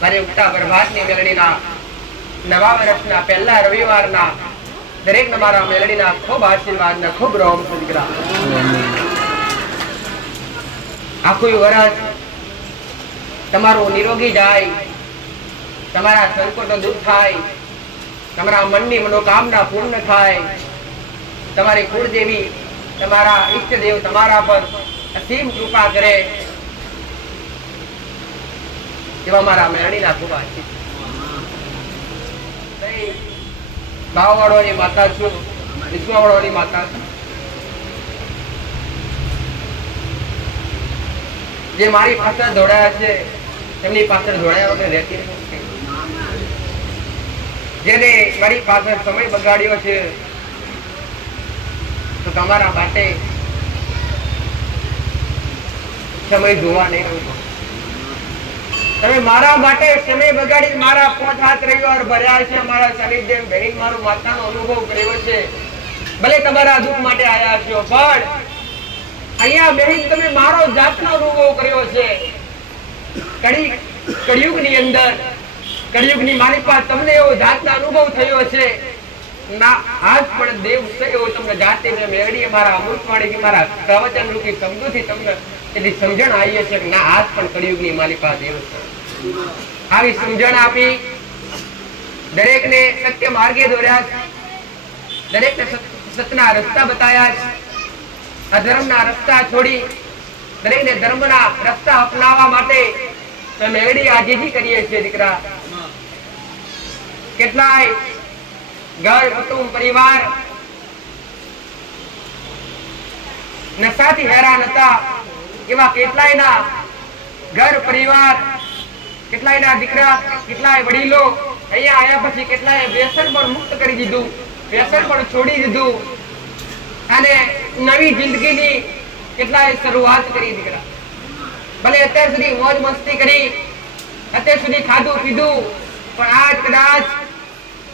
મારે ઉગતા પ્રભાતની મેલડીના નવા વર્ષના પહેલા રવિવારના દરેક મારા મેલડીના ખૂબ આશીર્વાદના ખૂબ રોમ દીકરા. આખું વર્ષ તમારું નિરોગી જાય, તમારા સંકટો દૂર થાય, તમારા મનની મનોકામના પૂર્ણ થાય, તમારી કુળદેવી તમારા ઈષ્ટદેવ તમારા પર અસીમ કૃપા કરે એવા મારા મેરડીના ખૂબ આશીર્વાદ. ભાવવાળોની માતા છું, વિશ્વાવાળોની માતા છું. જે મારી પાછળ દોડાયા છે એમની પાછળ દોડાયા વગર રહેતી નથી. જેને મારી પાછળ સમય બગાડ્યો છે તો તમારા માટે સમય જોવા નહીં રહ્યો. તમે મારા માટે સમય બગાડી મારા 5 હાથ રવિવાર ભર્યા છે, મારા શનિદેવ બહેન મારું માતાનો અનુભવ કર્યો છે. ભલે તમારા દુઃખ માટે આયા છો, પણ અહીંયા બહેન તમે મારો જાતનો અનુભવ કર્યો છે. કળિયુગની અંદર કળિયુગની મારી પાસે તમને એવો જાતનો અનુભવ થયો છે ના આજ પણ દેવ છે એવો તમને જાતે મેળવી મારા અમૃતવાણી મારા પ્રવચન રૂપી શબ્દોથી તમને એટલી સમજણ આવી છે કે ના આજ પણ કળિયુગની મારી પાસે દેવ છે. આવી સમજણ આપી દરેકને સત્ય માર્ગે દોર્યા છે, દરેકને સત્યના રસ્તા બતાવ્યા છે. અધર્મના રસ્તા છોડી દરેકને ધર્મના રસ્તા અપનાવવા માટે મેળવી આજીજી કરીએ છીએ દીકરા. કેટલાય ઘર કુટુંબ પરિવાર નશાથી હેરાન હતા એવા કેટલાયના ઘર પરિવાર, કેટલાયના દીકરા, કેટલાય વડીલો અહીંયા આવ્યા પછી કેટલાય વ્યસન પણ મુક્ત કરી દીધું, વ્યસન પણ છોડી દીધું અને નવી જિંદગીની કેટલાય શરૂઆત કરી દીકરા. ભલે અત્યાર સુધી મોજ મસ્તી કરી, અત્યાર સુધી ખાધું પીધું, પણ આજ કદાચ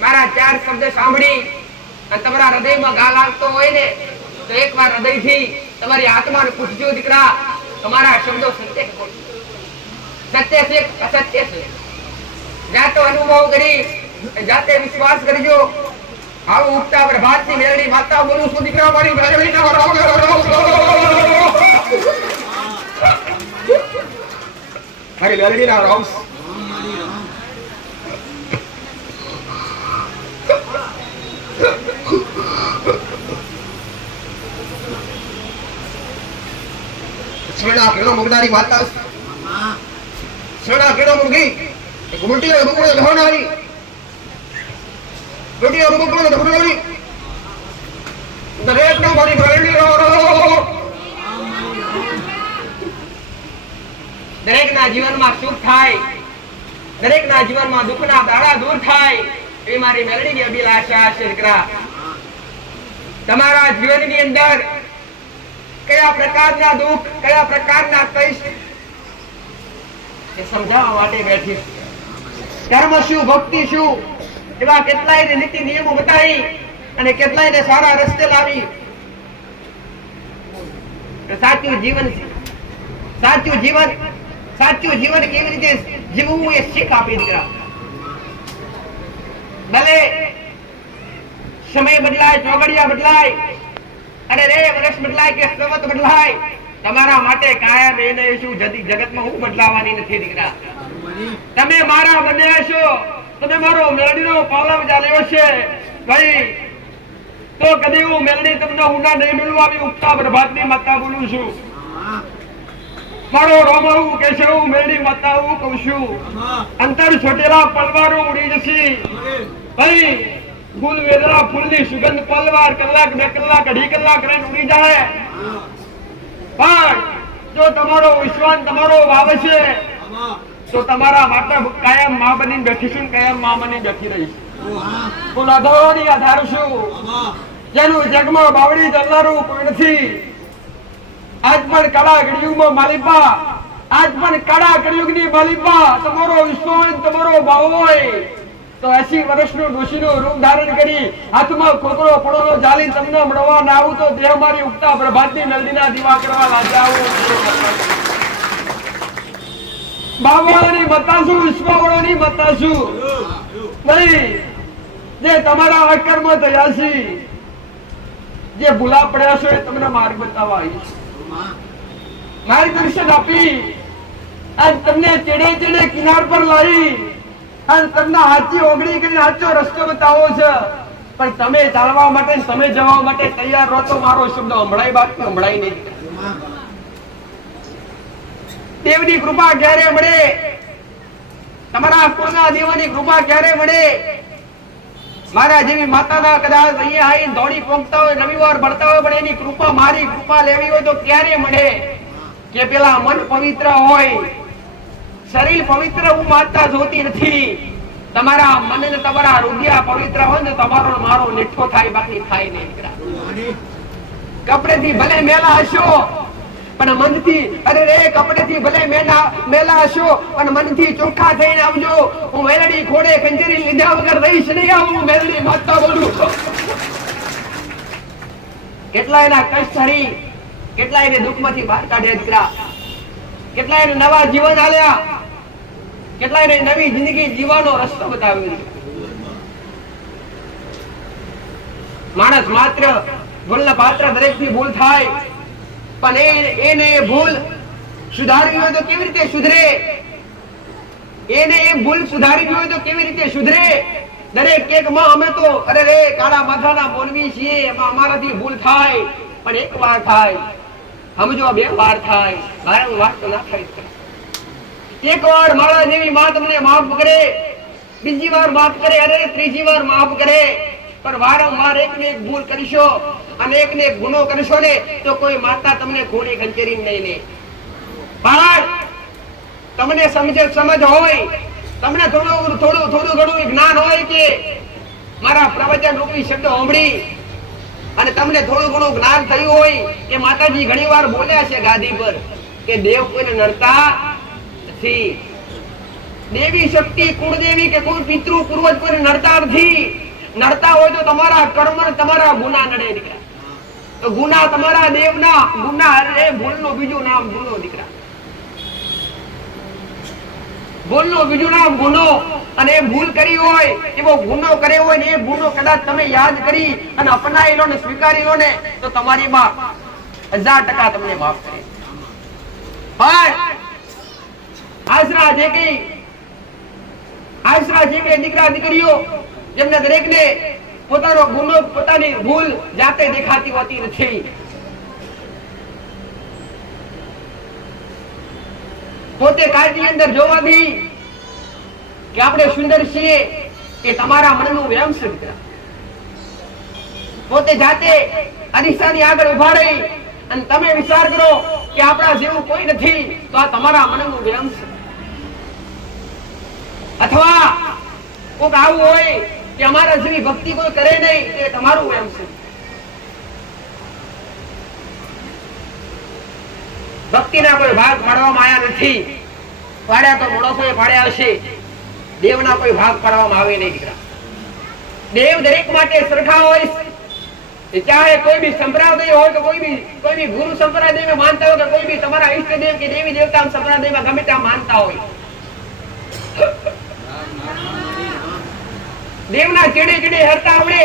મારા 4 શબ્દ સાંભળી અને તમારા હૃદયમાં ઘા લાગતો હોય ને તો એકવાર હૃદયથી તમારી આત્માને પૂછજો દીકરા, તમારા શબ્દો સત્ય છે, સત્ય છે અસત્ય છે? જાતો અનુભવ કરી, જાતે વિશ્વાસ કરજો. આવું ઉગતા પ્રભાતની મેળવી માતા બોલું છું દીકરા, મારી મેળવીના મારી મેળવીના રોમ્સ સ્વર્ણા કેળો મુગદારી માતા સ્વર્ણા કેળો મુગી ગુમટીઓ ગુમડો ધોનારી ગુમટીઓ ગુમડો ધોનારી દરેક નો મારી મેળવી દરેકના જીવનમાં સુખ થાય, દરેકના જીવનમાં દુઃખના દાડા દૂર થાય એ મારી મેલડીની અભિલાષા છે દીકરા. તમારા જીવનની અંદર કયા પ્રકારના દુઃખ, કયા પ્રકારના કષ્ટ એ સમજાવવા માટે બેઠી. કર્મ શું, ભક્તિ શું એવા કેટલાય નીતિ નિયમો બતાવી અને કેટલાયને સારા રસ્તે લાવી સાચું જીવન કેવી રીતે જીવવું એ શીખ આપી દીકરા. ભલે સમય બદલાય, ચોગડિયા બદલાય અને રે વર્ષ બદલાય કે સંવત બદલાય, તમારા માટે કાયમ એને શું જગતમાં હું બદલાવાની નથી દીકરા. તમે મારા બન્યા છો, તમે મારો મેલડીનો પાલવ ચાલ્યો છે ભાઈ, તો કદી હું મેલડી તમને ઊંડા નહીં મેળવું આવી ઉગતા પ્રભાતની માતા બોલું છું. મારો રોમવું કેશવ મેલડી માતા હું કહું છું. અંતર છોટેલા પલવારો ઉડી જશે ભાઈ, ફૂલ વેદરા ફૂલની સુગંધ પલવાર કલાક 2 કલાક 2.5 કલાક રહીને ઉડી જાય, પણ જો તમારો વિશ્વાસ તમારો ભાવ છે તો તમારા માટે કાયમ માં બનીને બેઠી છું, કાયમ માં બનીને બેઠી રહીશ. હું આધારોની આધાર છું, જેનું જગમાં બાવડી જલનારું કોઈ નથી. આજ પણ કળા કળિયુગમાં માલિપા, આજ પણ કળા કળિયુગની માલિપા તમારો વિશ્વાસ તમારો ભાવ હોય તો 80 વર્ષનું ડોશીનું રૂપ ધારણ કરી હાથમાં ખોકરો પડોનો જાલી તમને મળવા ના આવું તો દેહ મારી ઉગતા પ્રભાતની મેલડીના દીવા કરવા લાગ્યા આવું. બાવાળાની બતાશું, વિશ્વાવાળાની બતાશું. નહીં જે તમારા આકર્મ થયા છે, જે ભૂલા પડ્યા છો, એ તમને માર્ગ બતાવવા આવીશ. માર્ગદર્શન આપી અને તમને ચેડે ચેડે કિનાર પર લાવી અને તમને હાચી ઓગળી કરીને સાચો રસ્તો બતાવો છે. પણ તમે ચાલવા માટે, તમે જવા માટે તૈયાર રહો તો મારો શબ્દ સંભળાય, બાકી સંભળાય નહીં. દેવની કૃપા ક્યારે મળે? તમારા કુળના દેવની કૃપા ક્યારે મળે? મારા જેવી માતાના કદાચ અહીંયા આવીને દોડી પહોંચતા હોય, રવિવાર ભરતા હોય, પણ એની કૃપા, મારી કૃપા લેવી હોય તો ક્યારે મળે? કે પેલા મન પવિત્ર હોય, શરીર પવિત્ર હું માનતા જોતી નથી. તમારા મન ને તમારા હૃદય પવિત્ર હોય ને તમારો મારો નેઠો થાય, બાકી થાય નહીં. કપડેથી ભલે મેલા હશો પણ મનથી, અરે રે કપડેથી ભલે મેલા હશો પણ મનથી ચોખ્ખા થઈને આવજો. હું મેલડી ખોડે કંજરી લીધા વગર રહીશ નહીં. આવું મેલડી માતા બોલું. કેટલા એના કષ્ટ હરી, કેટલા એને દુઃખમાંથી બહાર કાઢ્યા દીકરા, કેટલા એને નવા જીવન આલ્યા, કેટલા એને નવી જિંદગી જીવવાનો રસ્તો બતાવ્યો. માણસ માત્ર ભૂલના પાત્ર, દરેકથી ભૂલ થાય, પણ એને એ ભૂલ સુધારવી હોય તો કેવી રીતે સુધરે? એને એ ભૂલ સુધારવી હોય તો કેવી રીતે સુધરે? દરેક એક માં અમે તો અરે રે કાળા માથાના મોનવી છીએ, એમાં અમારાથી ભૂલ થાય, પણ એક વાર થાય, સમજો, બે વાર થાય, વારંવાર તો ના થાય. એક વાર મારા જેવી માં તમને માફ કરે, બીજી વાર માફ કરે, અરે ત્રીજી વાર માફ કરે, પણ વારંવાર એક ને એક ભૂલ કરશો અને એક ને એક ગુનો કરશો ને તો કોઈ માતા તમને ઘોડી ખંચેરી નહીં લે. પણ તમને સમજ હોય, તમને થોડું ઘણું જ્ઞાન હોય કે મારા પ્રવચન રૂપી શબ્દો સાંભળી અને તમને થોડું ઘણું જ્ઞાન થયું હોય કે માતાજી ઘણી વાર બોલ્યા છે ગાદી પર કે દેવ કોઈને નડતા નથી. દેવી શક્તિ, કુળદેવી કે કોઈ પિતૃ પૂર્વજ કોઈને નડતા નથી. નડતા હોય તો તમારા કર્મ, તમારા ગુના નડે દીકરા. તો ગુના તમારા દેવના ગુના, એ ભૂલનું બીજું નામ ગુનો દીકરા. ભૂલનું બીજું નામ ગુનો. અને એ ભૂલ કરી હોય, એવો ગુનો કર્યો હોય ને એ ગુનો કદાચ તમે યાદ કરી અને અપનાવી લો ને સ્વીકારી લો ને તો તમારી માં 1000% તમને માફ કરે. પણ આશરા જે કે દીકરા દીકરીઓ જેમને દરેકને પોતાનો ગુનો, પોતાની ભૂલ જાતે દેખાતી હોતી નથી. પોતે કાળની અંદર જોવાથી કે આપણે સુંદર છીએ એ તમારા મનનું વ્યમ છે દીકરા. પોતે જાતે અરીસાની આગળ ઉભા રહી અને તમે વિચાર કરો કે આપણા જેવું કોઈ નથી તો આ તમારા મનનું વ્યમ છે. અથવા કોઈક આવું હોય કે અમારા જેવી ભક્તિ કોઈ કરે નહીં તે તમારું વ્યમ છે. ભક્તિના કોઈ ભાગ પાડવામાં આવ્યા નથી. પાડ્યા તો મોણસોએ પાડ્યા હશે. દેવના કોઈ ભાગ પાડવામાં આવે નહીં દીકરા. દેવ દરેક માટે સરખા હોય, ચાહે કોઈ બી સંપ્રદાય હોય કે કોઈ બી ગુરુ સંપ્રદાયમાં માનતા હોય કે કોઈ બી તમારા ઈષ્ટદેવ કે દેવી દેવતા સંપ્રદાયમાં ગમે ત્યાં માનતા હોય. દેવના ચેડે ચેડે હરતા આવડે,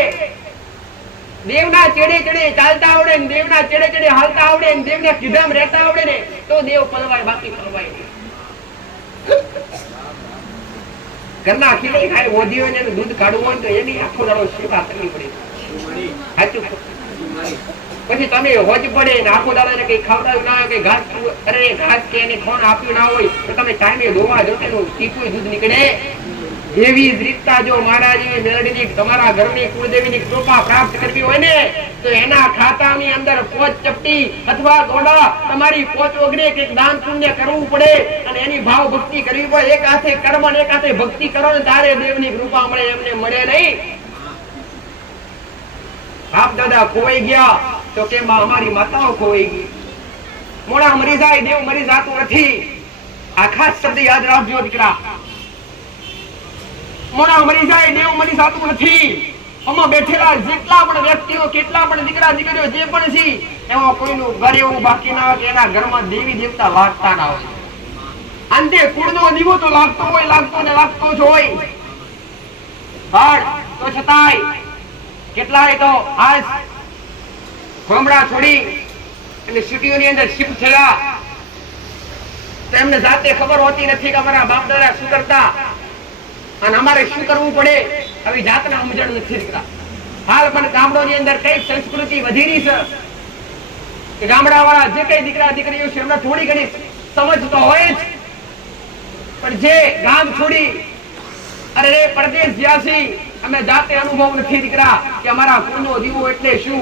દેવના ચેડે ચેડે ચાલતા આવડે, દેવના ચેડે ચેડે હાલતા આવડે, દેવના કીધામ રહેતા આવડે ને તો દેવ પલવાય, બાકી પલવાય નહીં. ઘરના ખીલી ખાય ઓધી હોય ને દૂધ કાઢવું હોય તો એની આખો દાડો સેવા કરવી પડે. સાચું? પછી તમે હોજ પડે ને આખો દાડો ને કઈ ખાવડાવ્યું ના હોય, કઈ ઘાસ, અરે ઘાસ કે એને ખોણ આપ્યું ના હોય તો તમે ટાઈમે ધોવા જો તેનું ટીપું દૂધ નીકળે. એવી જ રીતના જો મારા જેવી મેલડીની તમારા ઘરની કુળદેવીની કૃપા પ્રાપ્ત કરવી હોય ને તો એના ખાતાની અંદર 5 ચપટી અથવા ગોળા તમારી 5 ઓગણે કે દાન પુણ્ય કરવું પડે અને એની ભાવ ભક્તિ કરવી પડે. એક હાથે કર્મ અને એક હાથે ભક્તિ કરો ને તારે દેવની કૃપા મળે, એમને મળે નહીં. બાપ દાદા ખોવાઈ ગયા તો કેમ અમારી માતાઓ ખોવાઈ ગઈ. મોડા મરી જાય, દેવ મરી જાતું નથી. આ ખાસ શબ્દ યાદ રાખજો દીકરા. મોડા મરી જાય, દેવ મરી જાતું નથી. આમાં બેઠેલા જેટલા પણ વ્યક્તિઓ, કેટલા પણ દીકરા દીકરીઓ જે પણ છે એમાં કોઈનું ઘર એવું બાકી ના હોય કે એના ઘરમાં દેવી દેવતા વાગતા ના હોય. અંતે કુળનો દીવો તો લાગતો ને લાગતો જ હોય, પણ તો છતાંય કેટલાય તો આજ ગામડા છોડી અને સિટીઓની અંદર શિફ્ટ થયા, તો એમને જાતે ખબર હોતી નથી કે અમારા બાપ દાદા શું કરતા અને અમારે શું કરવું પડે, આવી જાતના સમજણ નથી દીકરા. હાલ પણ ગામડાની અંદર કઈ સંસ્કૃતિ વધી રહી છે કે ગામડાવાળા જે કઈ દીકરા દીકરીઓ છે એમને થોડી ઘણી સમજ તો હોય જ, પણ જે ગામ છોડી અરે પરદેશ જ્યાં છે અમે જાતે અનુભવ નથી દીકરા કે અમારા કુળનો દીવો એટલે શું,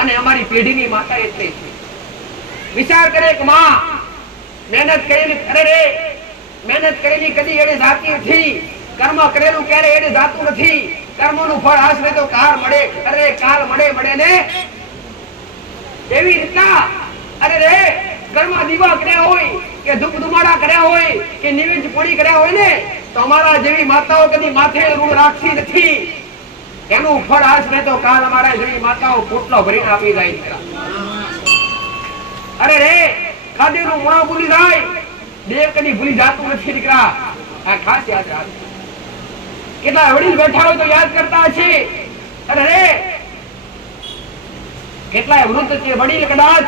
અને અમારી પેઢીની માતા એટલે શું. વિચાર કરે કે માં મહેનત કરેલી મહેનત કરેલી કદી એને જાતી નથી, કર્મ કરેલું ક્યારે એને જાતું નથી, કર્મોનું ફળ આશરે તો કાળ મળે, અરે કાળ મળે ને એવી રીતના અરે ઘરમાં દીવા કર્યા હોય કે ધૂપ ધુમાડા કર્યા હોય કે નિવેદ પોણી કર્યા હોય ને, તો અમારા જેવી માતાઓ કદી માથે ઋણ રાખતી નથી, એનું ફળ આશરે તો કાલ અમારા જેવી માતાઓ પોટલો ભરીને આપી જાય દીકરા. અરે ખાધેલું મોણો ભૂલી જાય, દેવ કદી ભૂલી જાતું નથી દીકરા. આ ખાસ યાદ રાખ. કેટલા વડીલ બેઠા હોય તો યાદ કરતા છે, અરે કેટલાય વૃદ્ધ છે વડીલ કદાચ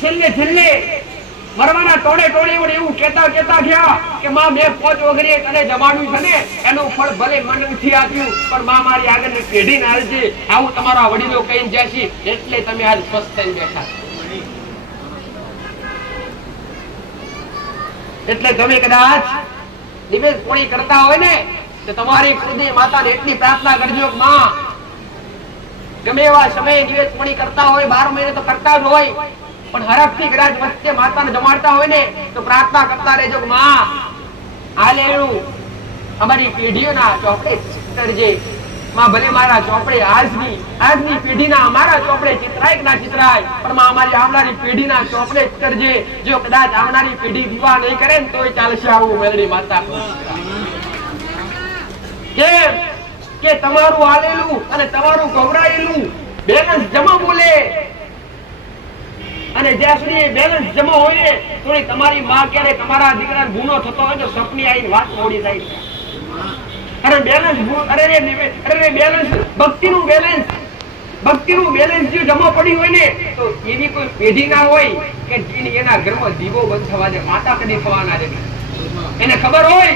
છેલ્લે મરવાના ટોળે એવું કેતા ગયા કે માં મેં પોચ વગરે તને જમાડ્યું છે ને એનું ફળ ભલે મને નથી આપ્યું, પણ માં મારી આગળની પેઢીને આલજે, આવું તમારા વડીલો કહીને જશે, એટલે તમે આજ સ્વસ્થ થઈને બેઠા. એટલે તમે કદાચ નિવેદ પોણી કરતા હોય ને તો તમારી કુળની માતાને એટલી પ્રાર્થના કરજો કે માં ગમે એવા સમયે નિવેદ પોણી કરતા હોય, 12 મહિને તો કરતા જ હોય, પણ હરખથી કદાચ વચ્ચે માતાને જમાડતા હોય ને તો પ્રાર્થના કરતા રહેજો કે માં આલેલું અમારી પેઢીઓના ચોપડે કરજે, માં ભલે મારા ચોપડે આજની પેઢીના અમારા ચોપડે ચિત્રાય કે ના ચિત્રાય, પણ માં અમારી આવનારી પેઢીના ચોપડે કરજે. જો કદાચ આવનારી પેઢી દીવા નહીં કરે ને તોય ચાલશે, આવું મેલડી માતા કેમ કે તમારું આલેલું અને તમારું ગવરાયેલું બેલેન્સ જમા બોલે, અને જ્યાં સુધી બેલેન્સ જમા હોય તો તમારી માં ક્યારે તમારા દીકરાને ગુનો થતો હોય તો સપની આવીને વાત મોડી જાય. અરે બેલેન્સ બેલેન્સ ભક્તિનું બેલેન્સ જો જમા પડી હોય ને તો એવી કોઈ પેઢી ના હોય કે એના ઘરમાં દીવો બંધ થવા દે, માતા કદી થવાના દે. એને ખબર હોય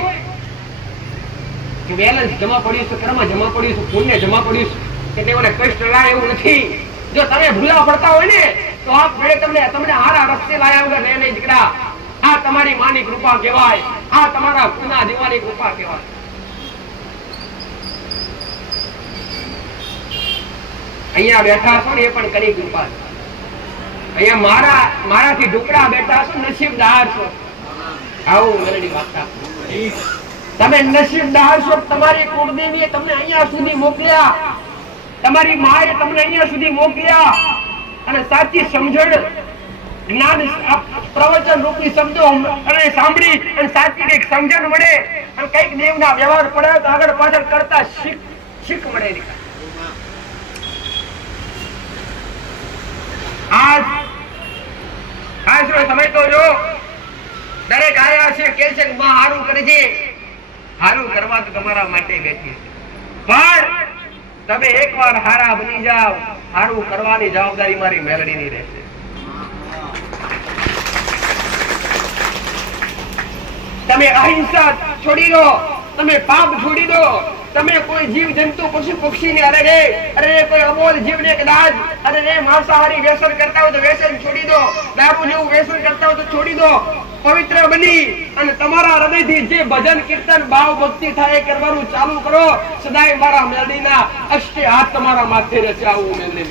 કે બેલેન્સ જમા પડ્યું છે, કર્મ જમા પડ્યું છે, પુણ્ય જમા પડ્યું છે, એટલે મને કષ્ટ લાય એવું નથી. જો તમે ભૂલા પડતા હોય ને તો આ મેળે તમને હારા રસ્તે લાયા વગર રહે નહીં દીકરા. આ તમારી માની કૃપા કહેવાય, આ તમારા કુળના દીવાની કૃપા કહેવાય. અહીંયા બેઠા છો ને એ પણ કરી કૃપા. અહીંયા મારાથી ઢુકડા બેઠા છો, નસીબદાર છો. આવું મેલડી વાર્તા તમે નસીબદાર છો. તમારી કુળદેવીએ તમને અહીંયા સુધી મોકલ્યા, તમારી માએ તમને અહીંયા સુધી મોકલ્યા, અને સાચી સમજણ જ્ઞાન પ્રવચન રૂપી શબ્દો અને સાંભળી અને સાચી કઈક સમજણ મળે અને કઈક દેવના વ્યવહાર પડે તો આગળ પાછળ કરતા શીખ મળે. આજ સમય તો જો દરેક આયા છે કે છે કે માં હારું કરજે, હારું કરવા તો તમારા માટે બેઠી છે, પણ તમે એકવાર હારા બની જાઓ, હારું કરવાની જવાબદારી મારી મેલડીની રહેશે. તમે અહિંસા છોડી દો, તમે પાપ છોડી દો, તમે કોઈ જીવ જંતુ પશુ પક્ષીને અરે કોઈ અબોલ જીવને કદાચ માંસાહારી વ્યસન કરતા હોય તો વ્યસન છોડી દો, દારૂ જેવું વ્યસન કરતા હોય તો છોડી દો, પવિત્ર બની અને તમારા હૃદયથી જે ભજન કીર્તન ભાવ ભક્તિ થાય કરવાનું ચાલુ કરો. સદાય મારા મેલડીના અષ્ટે હાથ તમારા માથે રહેશે. આવું મેલડી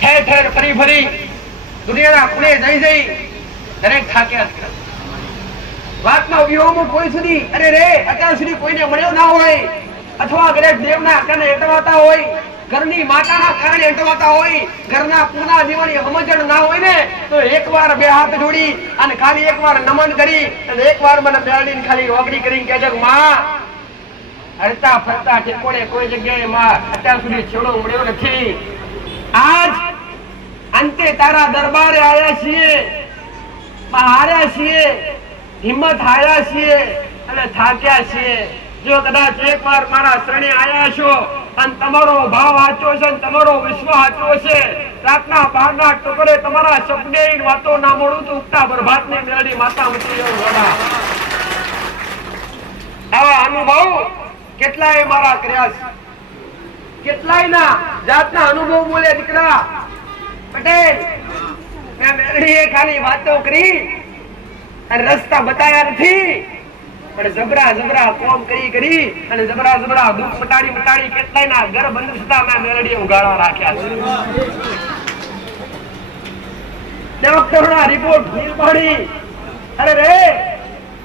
ઠેર ઠેર ફરી દુનિયાના ખૂણે જઈ દરેક થાક્યા. વાતનો વ્યોમ કોઈ સુધી અત્યાર સુધી કોઈને મળ્યો ના હોય, અથવા દરેક દેવના કારણે એટવાતા હોય, ઘરની માતાના કારણે એટવાતા હોય, ઘરના પૂના દીવાની સમજણ ના હોય ને તો એકવાર બે હાથ જોડી અને ખાલી એકવાર નમન કરી અને એકવાર મને મેળવીને ખાલી રોકડી કરીને કહે છે કે માં હરતા ફરતા ઠેકોડે કોઈ જગ્યાએ માં અત્યાર સુધી છેડો મળ્યો નથી. આજ અંતે તારા દરબારે આયા છીએ, હાર્યા છીએ, હિંમત હાર્યા છીએ અને થાક્યા છીએ. જો કદાચ એકવાર મારા શરણે આયા છો અને તમારો ભાવ સાચો છે અને તમારો વિશ્વાસ સાચો છે, રાતના 12ના ટકોરે તમારા સપને વાતો ના મળું તો ઉગતા પ્રભાતની મેળડી માતા ઉતરી જવું વડા. આવા અનુભવ કેટલાય મારા કર્યા છે, કેટલાય ના જાતના અનુભવ બોલે દીકરા પટેલ. મેં મેળડીએ ખાલી વાતો કરી અને રસ્તા બતાવ્યા નથી, પણ જબરા જબરા કોમ કરી અને જબરા જબરા દુઃખ મટાડી કેટલાય ના ઘર બંધ થતા મેં મેળડીએ ઉગાડા રાખ્યા છે. ડોક્ટરના રિપોર્ટ ફેલ પાડી, અરે રે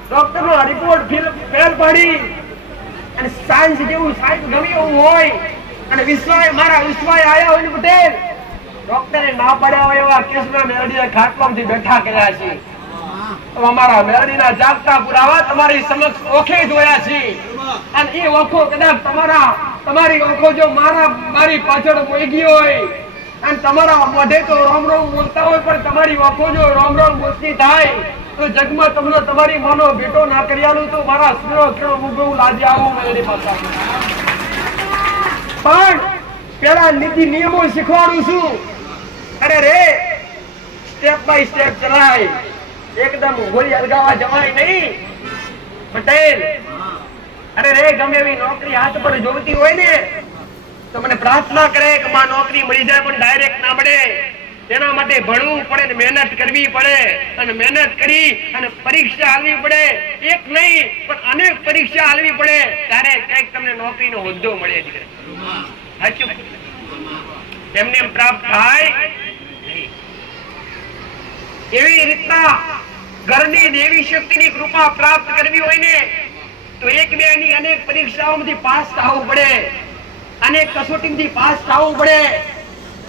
ડોક્ટરનો રિપોર્ટ ફેલ પાડી અને સાંજ જેવું સાહેબ ગમે એવું હોય અને વિશ્વાય મારા વિશ્વાય આયા હોય ને પટેલ, ડોક્ટરે ના પાડ્યા હોય એવા કેસમાં મેળડીએ ખાટલામાંથી બેઠા કર્યા છે. અમારા મેળડીના જાગતા પુરાવા તમારી સમક્ષ ઓખે જોયા છે અને એ ઓખો કદાચ તમારી ઓખો જો મારી પાછળ મોગી હોય અને તમારા મોઢે તો રોમ રોમ બોલતા હોય પણ તમારી ઓખો જો રોમ રોમ બોલતી થાય તો જગમાં તમને તમારી માનો ભેટો ના કર્યાલું તો મારા સુરો કેવો મુગો લાજી આવું મેળડી પાછા. પણ પેલા નીતિ નિયમો શીખવાડું છું. અરે રે સ્ટેપ બાય સ્ટેપ ચલાય, એકદમ ગોળી અલગાવા જવાય નહીં પટેલ. અરે રે ગમે એવી નોકરી હાથ પર જોઈતી હોય ને તો મને પ્રાર્થના કરે કે માં નોકરી મળી જાય પણ ડાયરેક્ટ ના મળે. તેના માટે ભણવું પડે ને મહેનત કરવી પડે અને મહેનત કરી અને પરીક્ષા આલવી પડે. એક નહીં પણ અનેક પરીક્ષા આલવી પડે ત્યારે કઈક તમને નોકરીનો હોદ્દો મળે. એમને એમ પ્રાપ્ત થાય. એવી રીતના ઘરની દેવી શક્તિની કૃપા પ્રાપ્ત કરવી હોય ને તો એક બે ની અનેક પરીક્ષાઓમાંથી પાસ થવું પડે, અનેક કસોટીમાંથી પાસ થવું પડે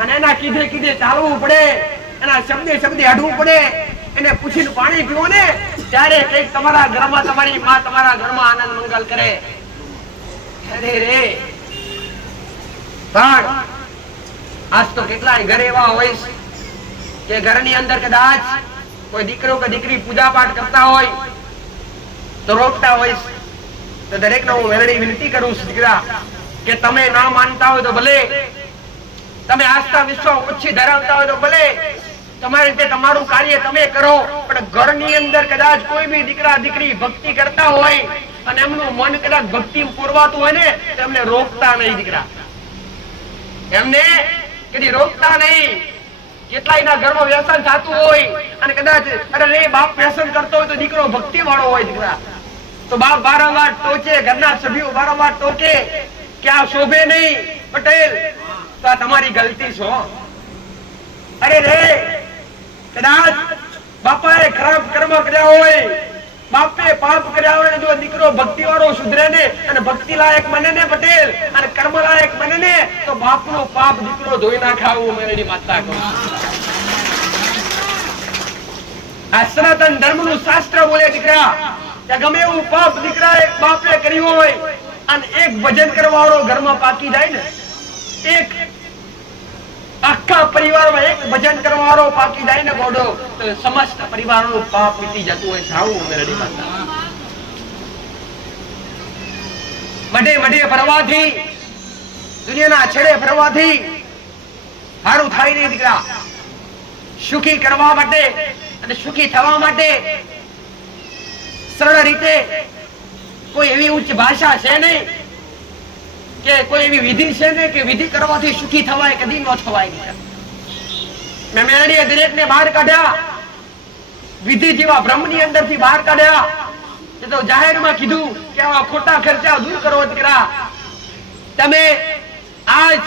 અને એના કીધે ચાલવું પડે, એના શબ્દે હડવું પડે, એને પૂછીને પાણી પીવો ને ત્યારે કઈક તમારા ઘરમાં તમારી માં તમારા ઘરમાં આનંદ મંગલ કરે. અરે રે પણ આજ તો કેટલાય ઘર એવા હોય કે ઘરની અંદર કદાચ કોઈ દીકરો કે દીકરી પૂજા પાઠ કરતા હોય તો રોકતા હોય તો દરેક ને હું વેરડી વિનંતી કરું છું દીકરા કે તમે ના માનતા હોય તો ભલે, તમે આસ્થા વિશ્વાસ ઓછી ધરાવતા હોય તો ભલે, તમારી રીતે તમારું કાર્ય તમે કરો, પણ ઘરની અંદર કદાચ કોઈ બી દીકરા દીકરી ભક્તિ કરતા હોય અને એમનું મન કદાચ ભક્તિ પૂરવાતું હોય ને તો એમને રોકતા નહીં દીકરા, એમને કદી રોકતા નહીં. કેટલાય ના ઘરમાં વ્યસન થતું હોય અને કદાચ અરે રે બાપ વ્યસન કરતો હોય તો દીકરો ભક્તિ વાળો હોય દીકરા તો બાપ વારંવાર ટોચે, ઘરના સભ્યો વારંવાર ટોકે કે આ શોભે નહીં પટેલ, તો આ તમારી ગલતી છો. અરે રે કદાચ બાપાએ ખરાબ કર્મ કર્યા હોય, બાપે પાપ કર્યા હોય, જો દીકરો ભક્તિ વાળો સુધરે ને અને ભક્તિ લાયક બને ને પટેલ અને કર્મ લાયક બને ને તો બાપનો પાપ દીકરો ધોઈ નાખાવું મેળડી માતા કહું. આ સનાતન ધર્મનું શાસ્ત્ર બોલે દીકરા કે ગમે એવું પાપ દીકરા એક બાપે કર્યું હોય અને એક ભજન કરવાવાળો ઘરમાં પાકી જાય ને, એક આખા પરિવારમાં એક ભજન કરવાવાળો પાકી જાય ને ગોડો તો સમસ્ત પરિવારનું પાપ મીટી જતું હોય છે. આવું મેળડી માતા મઢે ફરવાથી, દુનિયાના છેડે ફરવાથી સારું થાય નહીં દીકરા. સુખી કરવા માટે અને સુખી થવા માટે સરળ રીતે કોઈ એવી ઉચ્ચ ભાષા છે નહીં કે કોઈ એવી વિધિ છે ને કે વિધિ કરવાથી સુખી થવાય, કદી ન થવાય. મેં મેળડીએ દરેકને બહાર કાઢ્યા, વિધિ જેવા બ્રહ્મની અંદરથી બહાર કાઢ્યા. એ તો જાહેરમાં કીધું કે આવા ખોટા ખર્ચા દૂર કરો દીકરા. તમે આજ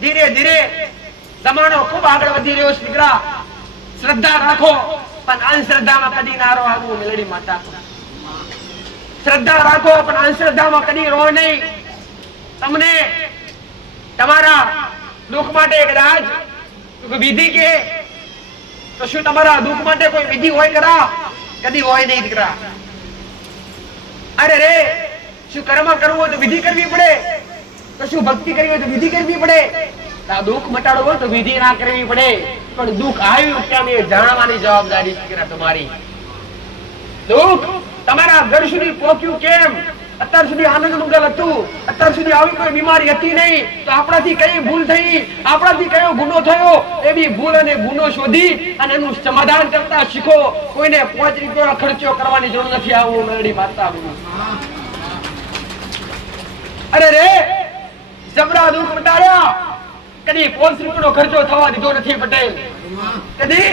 ધીરે ધીરે જમાનો ખૂબ આગળ વધી રહ્યો છે દીકરા. શ્રદ્ધા રાખો પણ અંધશ્રદ્ધામાં કદી ના રહો. આવું મેળડી માતા શ્રદ્ધા રાખો પણ અંધશ્રદ્ધામાં કદી રહો નહીં. તમને તમારા દુઃખ માટે કદાચ વિધિ કે તો શું તમારા દુઃખ માટે કોઈ વિધિ હોય ખરા? કદી હોય નહીં દીકરા. અરે રે શું કર્મ કરવું હોય તો વિધિ કરવી પડે, તો શું ભક્તિ કરવી હોય તો વિધિ કરવી પડે, દુઃખ મટાડવું હોય તો વિધિ ના કરવી પડે. પણ દુઃખ આવ્યું કેમ એ જાણવાની જવાબદારી દીકરા તમારી. દુઃખ તમારા ઘર સુધી પહોંચ્યું કેમ? અત્યાર સુધી આનંદ મંગલ હતું, અત્યાર સુધી આવી કોઈ બીમારી હતી નહીં, તો આપણાથી કઈ ભૂલ થઈ, આપણાથી કયો ગુનો થયો, એવી ભૂલ અને ગુનો શોધી અને એનું સમાધાન કરતા શીખો. કોઈને 5 રૂપિયા ખર્ચો કરવાની જરૂર નથી. આવું મેરડી માતા. અરે રે જબરા દુઃખ મટાડ્યા, કદી 5 રૂપિયાનો ખર્ચો થવા દીધો નથી પટેલ, કદી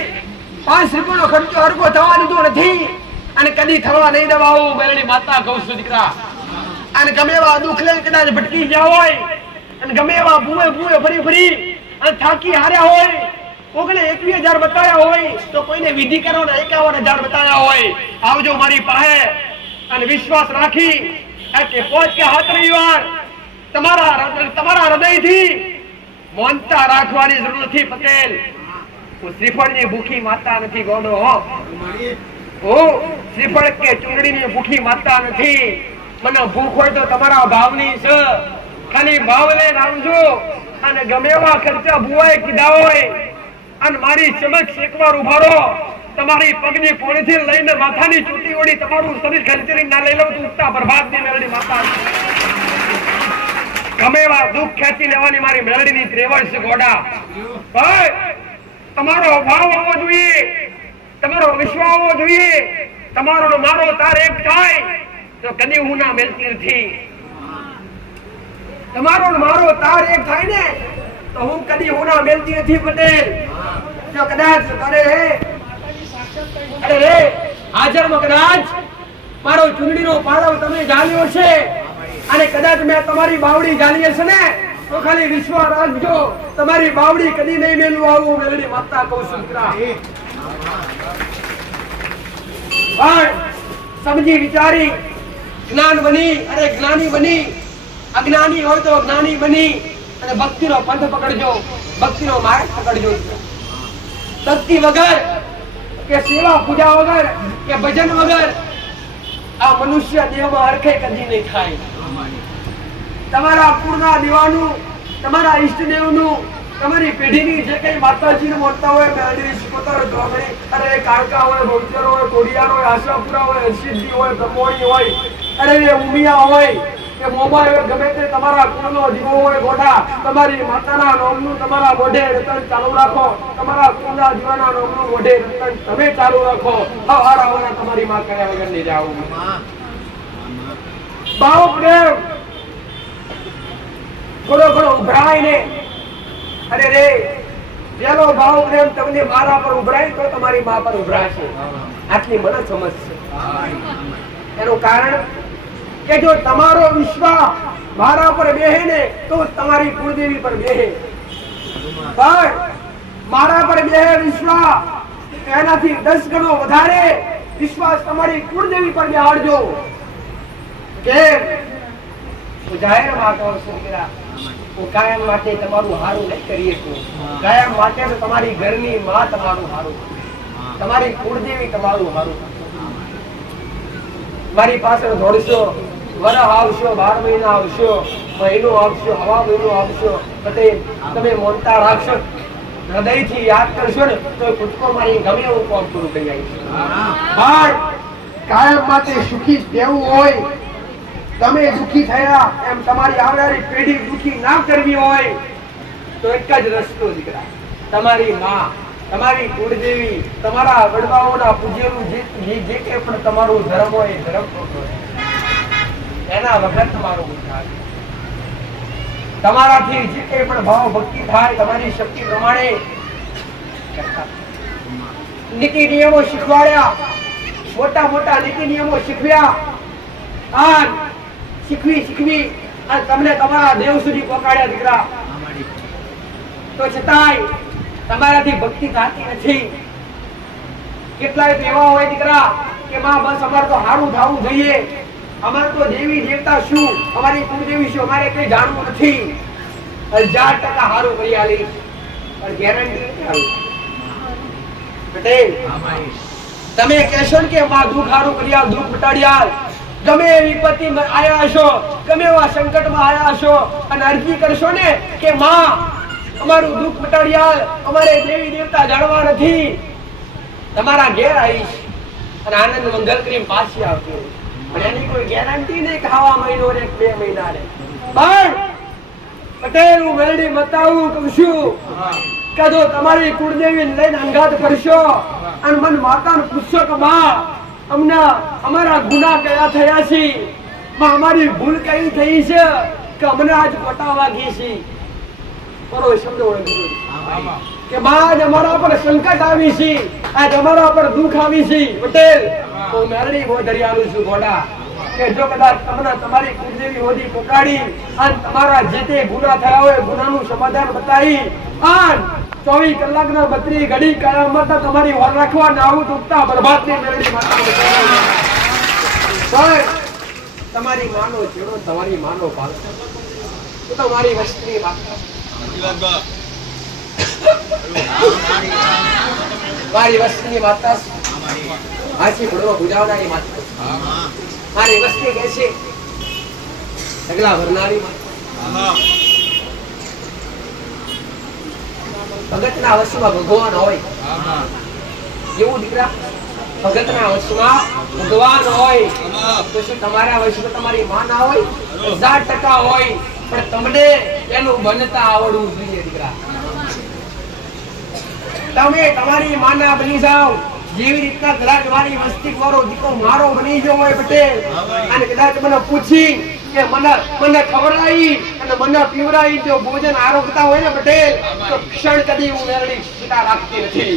5 રૂપિયાનો ખર્ચો હરકો થવા દીધો નથી અને કદી થવા નહીં દેવા. આવું મેરડી માતા કહું છું દીકરા. અને ગમે એવા દુઃખ લઈ કદાચ ભટકી ગયા હોય અને ગમે એવા ભૂએ ફરી ફરી અને થાકી હાર્યા હોય, કોકને 21,000 બતાવ્યા હોય તો કોઈને વિધિ કરવાના 51,000 બતાવ્યા હોય, આવજો મારી પાસે અને વિશ્વાસ રાખી કે 5 કે 7 રવિવાર તમારા હૃદયથી મોનતા રાખવાની જરૂર નથી પટેલ. હું શ્રીફળની ભૂખી માતા નથી ગોડો હો. હું શ્રીફળ કે ચૂંદડીની ભૂખી માતા નથી. મને ભૂખ હોય તો તમારા ભાવની છે, ખાલી ભાવ લઈને આવજો અને ગમે એવા ખર્ચા ભુવાએ કીધા હોય અને મારી સમક્ષ એકવાર ઉભા રહો. તમારી પગની પોણીથી લઈને માથાની ચૂંટી ઓળી તમારું શરીર ખંચરી ના લઈ લઉં તો ઉગતા પ્રભાતની મેરડી માતા. ગમે એવા દુઃખ ખેંચી લેવાની મારી મેરડીની ત્રેવડ છે ગોડા. ભાઈ તમારો ભાવ આવવો જોઈએ, તમારો વિશ્વાસ આવવો જોઈએ. તમારો ને મારો તાર એક થાય તો કદી હું ના મેલતી નથી. તમારો ને મારો તાર એક થાય ને તો હું કદી હું ના મેલતી નથી પટેલ. જો કદાચ અરે રે હાજરમાં કદાચ મારો ચૂંદડીનો પાળવ તમે જાણ્યો છે અને કદાચ મેં તમારી બાવડી જાણી હશે ને તો ખાલી વિશ્વાસ રાખજો, તમારી બાવડી કદી નહીં મેલું. આવું મેલડી માતા કહું છું. પણ સમજી વિચારી જ્ઞાન બની અને જ્ઞાની બની, અજ્ઞાની હોય તો જ્ઞાની બની અને ભક્તિનો પંથ પકડજો, ભક્તિનો માર્ગ પકડજો. ભક્તિ વગર કે સેવા પૂજા વગર કે ભજન વગર આ મનુષ્ય દેહમાં હરખે કદી નહીં થાય. તમારા પૂર્ણા દેવાનું, તમારા ઈષ્ટદેવનું, તમારી પેઢીની જે કઈ માતાજીને મોટતા હોય, મેરડી, સિકોતર, ધોગણી, અરે કાળકા હોય, ભૌચર હોય, કોડિયાર હોય, આશાપુરા હોય, હરસિદ્ધિ હોય, બ્રહ્મોણી હોય, અરે ઉમિયા હોય કે મોબા હોય, ગમે તે તમારા કુળનો દીવો હોય ગોડા, તમારી માતાના નામનું તમારા મોઢે રટણ ચાલુ રાખો, તમારા કુળના દીવાના નામનું મોઢે રટણ તમે ચાલુ રાખો. હવારા તમારી માં કર્યા વગર નહીં જાવ. ભાવ પ્રેમ થોડો ઘણો ઉભરાય ને, અરે રે પેલો ભાવ પ્રેમ તમને મારા પર ઉભરાય તો તમારી મા પર ઉભરાશે. આટલી મને સમજ છે. એનું કારણ કે જો તમારો વિશ્વાસ મારા પર બેહે ને તો તમારી કુળદેવી પર બેહે, પણ મારા પર બેહે વિશ્વાસ એનાથી 10 ગણો વધારે વિશ્વાસ તમારી કુળદેવી પર બેહાડજો. કે જાહેરમાં કહું છું કે હું કાયમ માટે તમારું હારું નહીં કરી શકું. કાયમ માટે તો તમારી ઘરની માં તમારું હારું, તમારી કુળદેવી તમારું હારું. મારી પાસે દોડશો, વરહ આવશો, 12 મહિના આવશો, મહિનો આવશો, હવા મહિનો આવશો, પટેલ તમે મોનતા રાખશો, હૃદયથી યાદ કરશો ને તો કૂદકો મારી ગમે એવું કામ પૂરું થઈ જાય. પણ કાયમ માટે સુખી દેવું હોય, તમે દુખી થયા એમ તમારી આવનારી પેઢી દુખી ના કરવી હોય તો એક જ રસ્તો દીકરા, તમારી માં, તમારી કુળદેવી, તમારા વડવાઓના પૂજ્યનું જે કે પણ તમારું ધર્મ હોય ધર્મ એના વગર તમારું ઉદ્ધાર. તમારાથી જે કે પણ ભાવ ભક્તિ થાય તમારી શક્તિ પ્રમાણે નીતિ નિયમો શીખવાડ્યા, મોટા મોટા નીતિ નિયમો શીખવ્યા, આ શીખવી અને તમને તમારા દેવ સુધી પહોંચાડ્યા દીકરા. તો છતાંય તમારાથી ભક્તિ થતી નથી. કેટલાય એવા હોય દીકરા કે માં બસ અમારે તો સારું થવું જોઈએ, અમારે તો દેવી દેવતા શું, અમારી કુળદેવી શું, અમારે કઈ જાણવું નથી. 1000% સારું કરી આલી પણ ગેરંટી નથી આવી. પટેલ તમે કહેશો ને કે માં દુઃખ સારું કરી આલ, દુઃખ મટાડી આલ, ગમે એવી વિપત્તિમાં આયા હશો, ગમે એવા સંકટમાં આયા હશો અને અરજી કરશો ને કે માં અમારું દુઃખ મટાડ્યા, અમારે દેવી દેવતા જાણવા નથી, તમારા ઘેર આવીશ અને આનંદ મંગલ કરીને પાછી આવજો. પણ એની કોઈ ગેરંટી નહીં ખાવા મહિનો ને 2 મહિના ને. પણ પટેલ હું મેલડી મતાવું કહું છું કે જો તમારી કુળદેવી લઈને અંગાત કરશો અને મન માતાને પૂછશો કે માં અમને અમારા ગુનાહ કયા થયા છે, માં અમારી ભૂલ કઈ થઈ છે કે અમને આજ પટા વાગી છે, બરો શબ્દ ઓળખી કે માં અમારા પર સંકટ આવી છે, આજ અમારા પર દુઃખ આવી છે. પટેલ હું મેલડી બહુ દરિયાળુ છું ઘોડા, કે જો કદાચ તમને તમારી કુળદેવી હોદી પકડી અને તમારા જે તે ગુનાહ થયા હોય ગુનાનું સમાધાન બતાવી અને 24 કલાકના 32 ઘડી કયામત તમારી વાર રાખવા નાવું તૂટતા બરબાદની મેળવી માતા તમારી માનો છેડો, તમારી માનો પાલતો તો તમારી વસ્તી માતા મારી વસ્તી માતા આછી ભણવા ગુજાવનારી માતા મારી વસ્તી કહે છે સગલા ભરનારી માતા. ભગતના વશમાં ભગવાન હોય એવું દીકરા, ભગતના વશમાં ભગવાન હોય તો શું તમારા વશમાં તમારી માં ના હોય? 1000% હોય, પણ તમને એનું બનતા આવડવું જોઈએ દીકરા. તમે તમારી માના બની જાઓ, જેવી રીતના કદાચ મારી વસ્તી વાળો દીકરો મારો બની ગયો હોય પટેલ અને કદાચ મને પૂછી કે મને ખવડાવી અને મને પીવડાવી જો ભોજન આરોગતા હોય ને પટેલ તો ક્ષણ કદી હું મેળવી સીતા રાખતી નથી,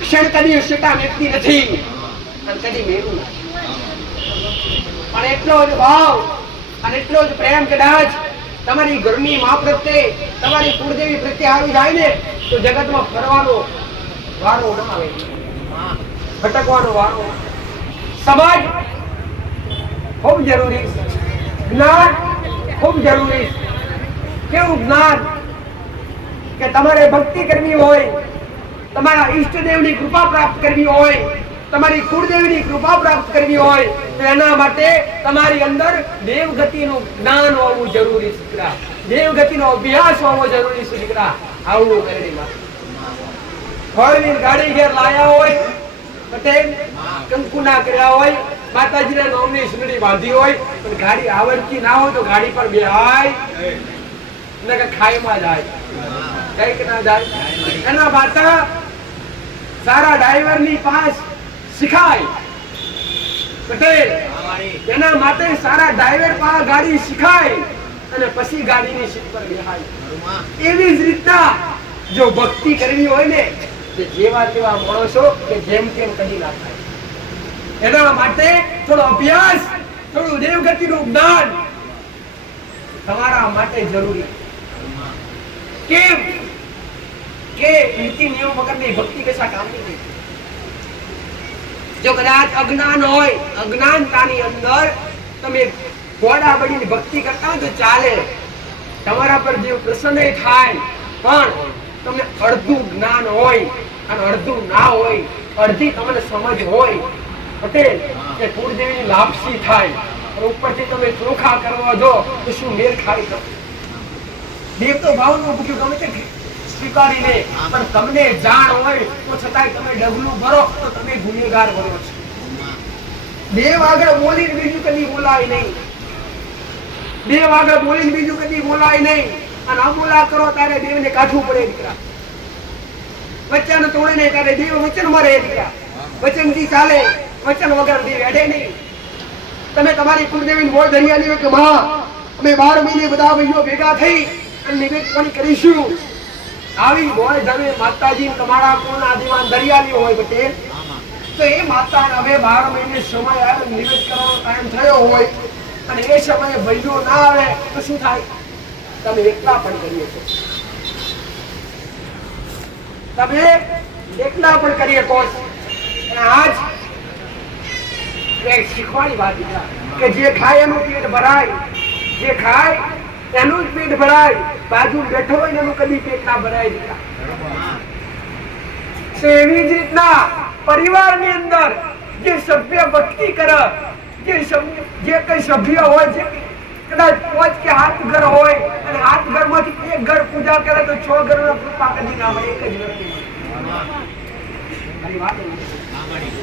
ક્ષણ કદી સીતા મેકતી નથી અને કદી મેળવું નથી. પણ એટલો જ ભાવ અને એટલો જ પ્રેમ કદાચ તમારી ઘરની મા પ્રત્યે તમારી કુળદેવી પ્રત્યે આવી જાય ને તો જગતમાં ફરવાનો વારો ના આવે, ભટકવાનો વારો. સમાજ ખૂબ જરૂરી, જ્ઞાન ખૂબ જરૂરી. કેવું જ્ઞાન કે તમારે ભક્તિ કરવી હોય, તમારા ઈષ્ટદેવની કૃપા પ્રાપ્ત કરવી હોય, તમારી કુળદેવીની કૃપા પ્રાપ્ત કરવી હોય તો એના માટે તમારી અંદર દેવગતિનું જ્ઞાન હોવું જરૂરી છે દીકરા, દેવગતિનો અભ્યાસ હોવો જરૂરી છે દીકરા. આવું કરી ફોરવીલ ગાડી ઘેર લાયા હોય પટેલ, કંકુના કર્યા હોય, માતાજીના નામની સુંદરી બાંધી હોય પણ ગાડી આવડતી ના હોય તો ગાડી પર બેહાય ને કે ખાઈમાં જાય, કઈક ના જાય. એના માટે સારા ડ્રાઈવરની પાસ શીખાય પટેલ, એના માટે સારા ડ્રાઈવર પાસે ગાડી શીખાય અને પછી ગાડીની સીટ પર બેહાય. એવી જ રીતના જો ભક્તિ કરવી હોય ને કે જેવા તેવા માણસો કે જેમ તેમ કદી ના થાય, એના માટે થોડો અભ્યાસ, થોડું દેવગતિનું જ્ઞાન તમારા માટે જરૂરી. કેમ કે નીતિ નિયમ વગરની ભક્તિ કશા કામની નથી. જો કદાચ અજ્ઞાન હોય, અજ્ઞાનતાની અંદર તમે ઘોડા બનીને ભક્તિ કરતા હોય તો ચાલે, તમારા પર જીવ પ્રસન્ન થાય, પણ તમને અડધું જ્ઞાન હોય અને અડધું ના હોય, અડધી તમને સમજ હોય પટેલ કે કુળદેવીની લાપસી થાય અને ઉપરથી તમે ચોખા કરવા જો તો શું મેર ખાઈ શકો? દેવ તો ભાવનું ભૂખ્યું ગમે તે સ્વીકારીને, પણ તમને જાણ હોય તો છતાંય તમે ડગલું ભરો તો તમે ગુનેગાર બનો છો. દેવ આગળ બોલીને બીજું કદી બોલાય નહીં, દેવ આગળ બોલીને બીજું કદી બોલાય નહીં અને અબોલા કરો ત્યારે દેવને કાઢવું પડે દીકરા. વચન તોડે ને ત્યારે દેવ વચન મારે દીકરા, વચનથી ચાલે, વચન વગર દેવ એડે નહીં. તમે તમારી કુળદેવીને બોલ ધરિયાની હોય કે માં અમે 12 મહિને બધા ભાઈઓ ભેગા થઈ અને નિવેદન કરીશું, આવી બોલ ધરે માતાજી તમારા કુળના દીવાન દરિયાની હોય પટેલ તો એ માતા હવે 12 મહિને સમય આવે નિવેદ કરવાનો ટાઈમ થયો હોય અને એ સમયે ભાઈઓ ના આવે તો શું થાય? તમે એકલા પણ કરીએ છો, તમે એકલા પણ કરીએ છો. અને આજ એક શીખવાની વાત કે જે ખાય એનું પેટ ભરાય, જે ખાય એનું જ પેટ ભરાય, બાજુ બેઠો હોય એનું કદી પેટ ના ભરાય દીકરા. એવી જ રીતના પરિવારની અંદર જે સભ્ય ભક્તિ કરે, જે કઈ સભ્ય હોય, જે કદાચ 5 કે 7 ઘર હોય અને 8 ઘરમાંથી એક ઘર પૂજા કરે તો 6 ઘરનો કૃપા કદી ના મળે, એક જ ઘર મારી વાત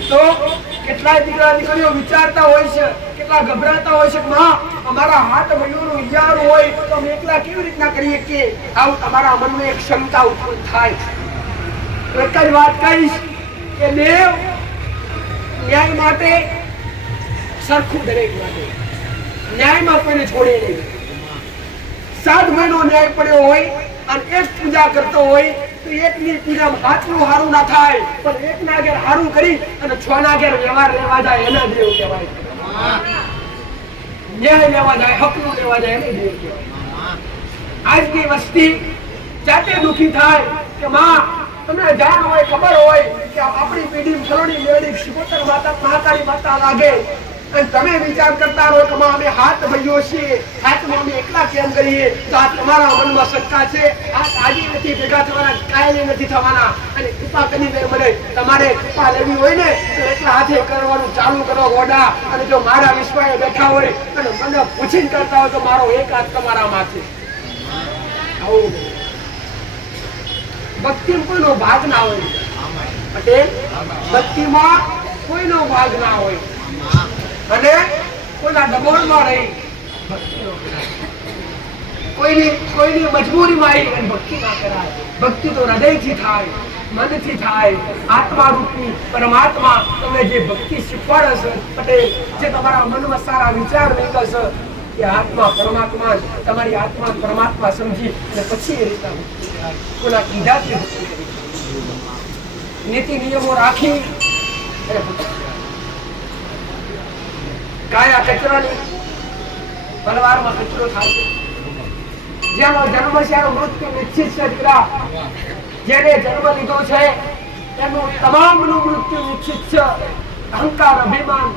તો કેટલાય દીકરા દીકરીઓ વિચારતા હોય છે, કેટલા ગભરાતા હોય છે, માં અમારા હાથ ભાઈઓનું ઈજારું હોય તો અમે એકલા કેવી રીતના કરીએ કે આવું તમારા મનમાં એક ક્ષમતા ઉત્પન્ન થાય. એક જ વાત કહીશ કે દેવ ન્યાય માટે સરખું દરેક માટે, ન્યાયમાં કોઈને છોડે નહીં. 7 મહિનો ન્યાય પડ્યો હોય અને એક પૂજા કરતો હોય તો એકની પૂજામાં હાથનું હારું ના થાય, પણ એકના ઘેર હારું કરી અને 6 ના ઘેર વ્યવહાર લેવા જાય એના દેવ કહેવાય. ન્યાય લેવા જાય, હકનું લેવા જાય એને દેવ કહેવાય. આજની વસ્તી જાતે દુખી થાય કે માં તમને જાણ હોય, ખબર હોય કે આપણી પેઢી ફલોની મેળી 76 માતા મહાકાળી માતા લાગે અને તમે વિચાર કરતા રહો કે અમે હાથ ભાઈઓ છીએ, હાથમાં અમે એકલા કેમ કરીએ, તો આ તમારા મનમાં શંકા છે. હાથ આજે નથી ભેગા થવાના, કાયલી નથી થવાના. અને કૃપા કરીને મને તમારે કૃપા લેવી હોય ને તો એકલા હાથે કરવાનું ચાલુ કરો ગોડા. અને જો મારા વિશ્વાએ બેઠા હોય અને મને પૂછીને કરતા હોય તો મારો એક હાથ તમારા માથે. આવું ભક્તિમાં કોઈનો ભાગ ના હોય પટેલ, ભક્તિમાં કોઈનો ભાગ ના હોય અને કોઈના દબાણમાં રહી કોઈની મજબૂરીમાં આવી અને ભક્તિ ના કરાય. ભક્તિ તો હૃદયથી થાય, મનથી થાય. આત્મા રૂપી પરમાત્મા તમને જે ભક્તિ શીખવાડે છે પટેલ, જે તમારા મનમાં સારા વિચાર નીકળે છે એ આત્મા પરમાત્મા, તમારી આત્મા પરમાત્મા સમજી અને પછી એ રીતના કોના કીધાથી નીતિ નિયમો રાખી અને કાયા કચરાની તલવારમાં કચરો થાય છે. જેનો જન્મ છે એનો મૃત્યુ નિશ્ચિત છે દીકરા. જેને જન્મ લીધો છે એનું તમામનું મૃત્યુ નિશ્ચિત છે. અહંકાર અભિમાન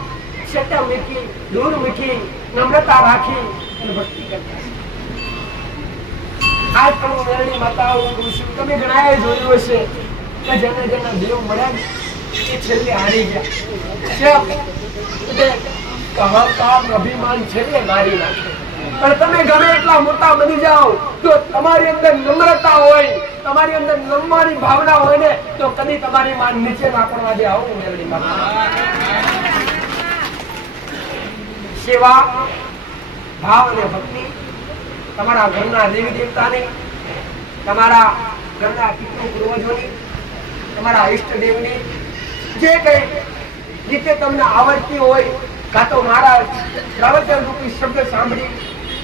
ક્ષેત્ર મૂકી, દૂર મૂકી, નમ્રતા રાખી અને ભક્તિ કરતા છે. આજ પણ મેરડી માતાઓ ઋષિ તમે ઘણાએ જોયું હશે કે જેને જેના દેવ મળ્યા એ છેલ્લે હારી ગયા. અહંકાર અભિમાન છેલ્લે મારી નાખે. પણ તમે ગમે એટલા મોટા બની જાઓ તો તમારી અંદર નમ્રતા હોય, તમારી અંદર નમવાની ભાવના હોય ને તો કદી તમારી માન નીચે ના પડવા દે. આવું મેરડી માતા સેવા, ભાવ અને ભક્તિ તમારા ઘરના દેવી દેવતાની, તમારા ઘરના પિતૃ પૂર્વજોની, તમારા ઈષ્ટ દેવની જે કઈ રીતે તમને આવડતી હોય, કાં તો મારા પ્રવચન રૂપી શબ્દ સાંભળી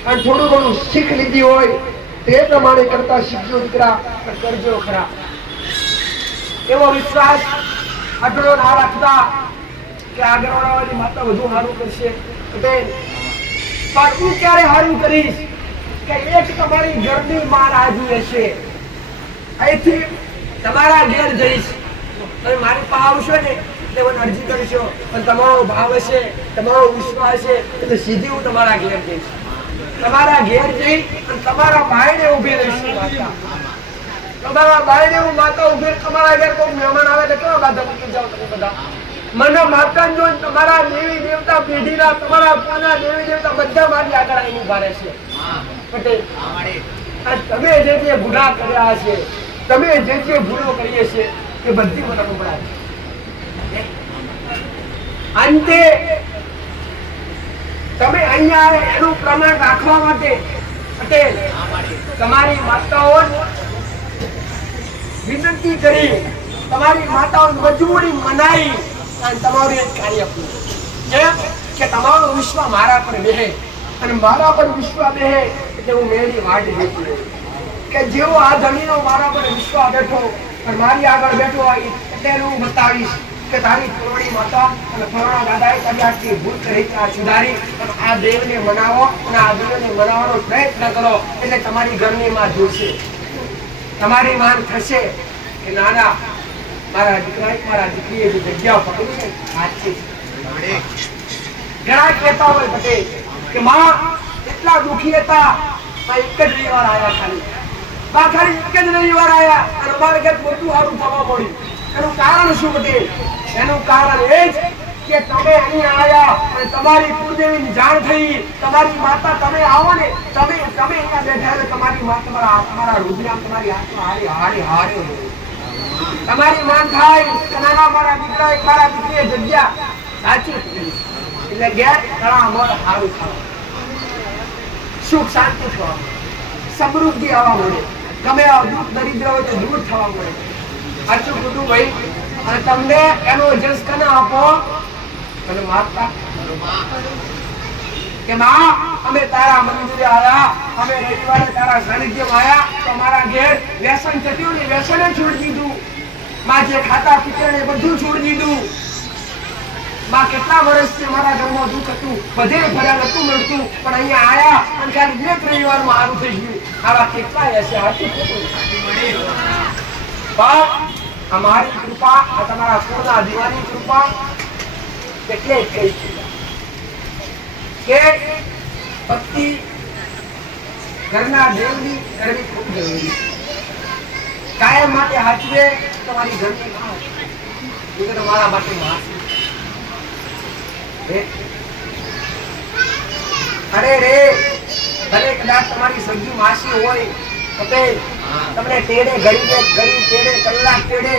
અને થોડું ઘણું શીખ લીધી હોય તે પ્રમાણે કરતા શીખજો દીકરા, કરજો ખરા. એવો વિશ્વાસ આટલો ના રાખતા કે આગળવાળાની માતા વધુ સારું કરશે. પણ હું ક્યારે સારું કરીશ કે એક તમારી ઘરની માં રાજી હશે. અહીંથી તમારા ઘેર જઈશ, તમે મારી પાસે આવશો ને એટલે મને અરજી કરશો, પણ તમારો ભાવ હશે, તમારો વિશ્વાસ છે એટલે સીધી હું તમારા ઘેર જઈશ. તમારા ઘેર જઈ અને તમારા ભાઈને ઉભી રહીશું માતા. તમારા ભાઈને હું માતા ઉભી, તમારા ઘેર કોઈ મહેમાન આવે તો કેવા બાધા મૂકી જાઓ તમે બધા. મને માતા જો તમારા દેવી દેવતા પેઢીના, તમારા પોના દેવી દેવતા બધા મારી આગળ આવીને ઉભા રહેશે. પટેલ તમે જે ગુનાહ કર્યા છે, તમે જે ભૂલો કરીએ છે એ બધી મને સંભળાય. અંતે તમે અહીંયા એનું પ્રમાણ રાખવા માટે પટેલ તમારી માતાઓ વિનંતી કરી, તમારી માતાઓ મજબૂરી મનાઈ અને તમારું એક કાર્ય પૂરું. કેમ કે તમારો વિશ્વાસ મારા પર બેહે અને મારા પર વિશ્વાસ બેહે એટલે હું મેળી વાટ જોતી કે જેવો આ ધણીનો મારા પર વિશ્વાસ બેઠો અને મારી આગળ બેઠો આવી એટલે હું બતાવીશ કે તારી ફલોણી માતા અને ફલોણા દાદાએ તારી આટલી ભૂલ કરી આ સુધારી અને આ દેવને મનાવો અને આ દેવને મનાવવાનો પ્રયત્ન કરો એટલે તમારી ઘરની માં જોશે, તમારી માન થશે કે નાના મારા દીકરા મારા દીકરીએ જે જગ્યા પકડી છે સાચી. ઘણા કહેતા હોય પટેલ કે માં એટલા દુખી હતા, એક જ રવિવાર આવ્યા, ખાલી એક જ રવિવાર આવ્યા અને અમારે ઘર મોટું સારું થવા મળ્યું. એનું કારણ શું પટેલ? એનું કારણ એ જ કે તમે અહીંયા આયા અને તમારી કુળદેવીની જાણ થઈ, તમારી માતા તમે આવો ને, તમે અહીંયા બેઠા એટલે તમારી માં તમારા રુદ્રામ તમારી હાથમાં હારી તમારી માન થાય કે નાના મારા દીકરા એક મારા દીકરીએ જગ્યા સાચી કરી એટલે ઘેર ઘણા અમર સારું થવા, સુખ શાંતિ થવા, સમૃદ્ધિ આવવા મળે, ગમે દુઃખ દરિદ્ર હોય તો દૂર થવા મળે. સાચું ખોટું ભાઈ? અને તમને એનો જસ કને આપો અને માતા કે માં અમે તારા મંદિરે આવ્યા, અમે રવિવારે તારા સાનિધ્યમાં આવ્યા તો અમારા ઘેર વ્યસન થયું ને વ્યસને છોડી દીધું, માં જે ખાતા પીતા ને બધું છોડી દીધું. માં કેટલા વર્ષથી મારા ઘરમાં દુઃખ હતું, બધે ભર્યા નતું મળતું, પણ અહીંયા આયા અને ખાલી એક રવિવારમાં સારું થઈ ગયું. આવા કેટલાય હશે. હાથી ખોટું અમારી કૃપા, આ તમારા પૂર્ણ દીવાની કૃપા એટલે જ કહી કે ભક્તિ ઘરના દેવની કરવી ખૂબ જરૂરી. કાયમ માટે હાચવે તમારી ઘરની મારા માટે અરે રે ભલે કદાચ તમારી સગી માસી હોય પટેલ, તમને તેડે ઘડી તેડે કલાક તેડે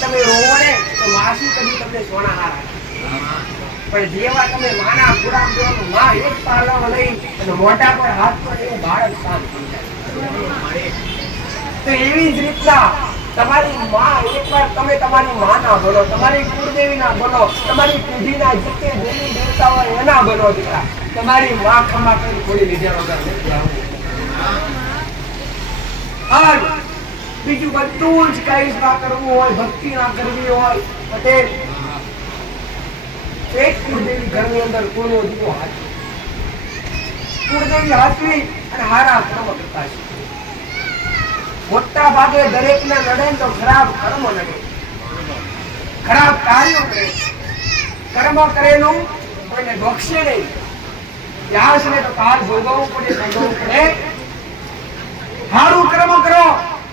તમે રોવો ને તો માસી કદી તમને સોના ના રાખે. પણ જેવા તમે માના પુરામ દેવાનું માં એક પાલવ લઈ અને મોટા પર હાથ પર એવું બાળક શાંત થઈ જાય. તો એવી જ રીતના તમારી માં એકવાર તમે તમારી માના બનો, તમારી કુળદેવીના બનો, તમારી પેઢીના જેટલી દેવી દેવતા હોય એના બનો દીકરા. તમારી માં ખમા કરી થોડી લીધા વગર નથી આવું. બીજું બધું જ કઈ ના કરવું હોય, ભક્તિ ના કરવી હોય પટેલ, એક કુળદેવી ઘરની અંદર કોનો દીવો હાચવી, કુળદેવી હાચવી અને હારા કર્મ કરતા છે. મોટા ભાગે દરેક ને નડે તો ખરાબ કર્મ નડે, ખરાબ કાર્યો કરે, કર્મ કરેલું કોઈને બક્ષે નહીં. વ્યાસ ને તો કાળ ભોગવવું પડે. સારું કર્મ કરો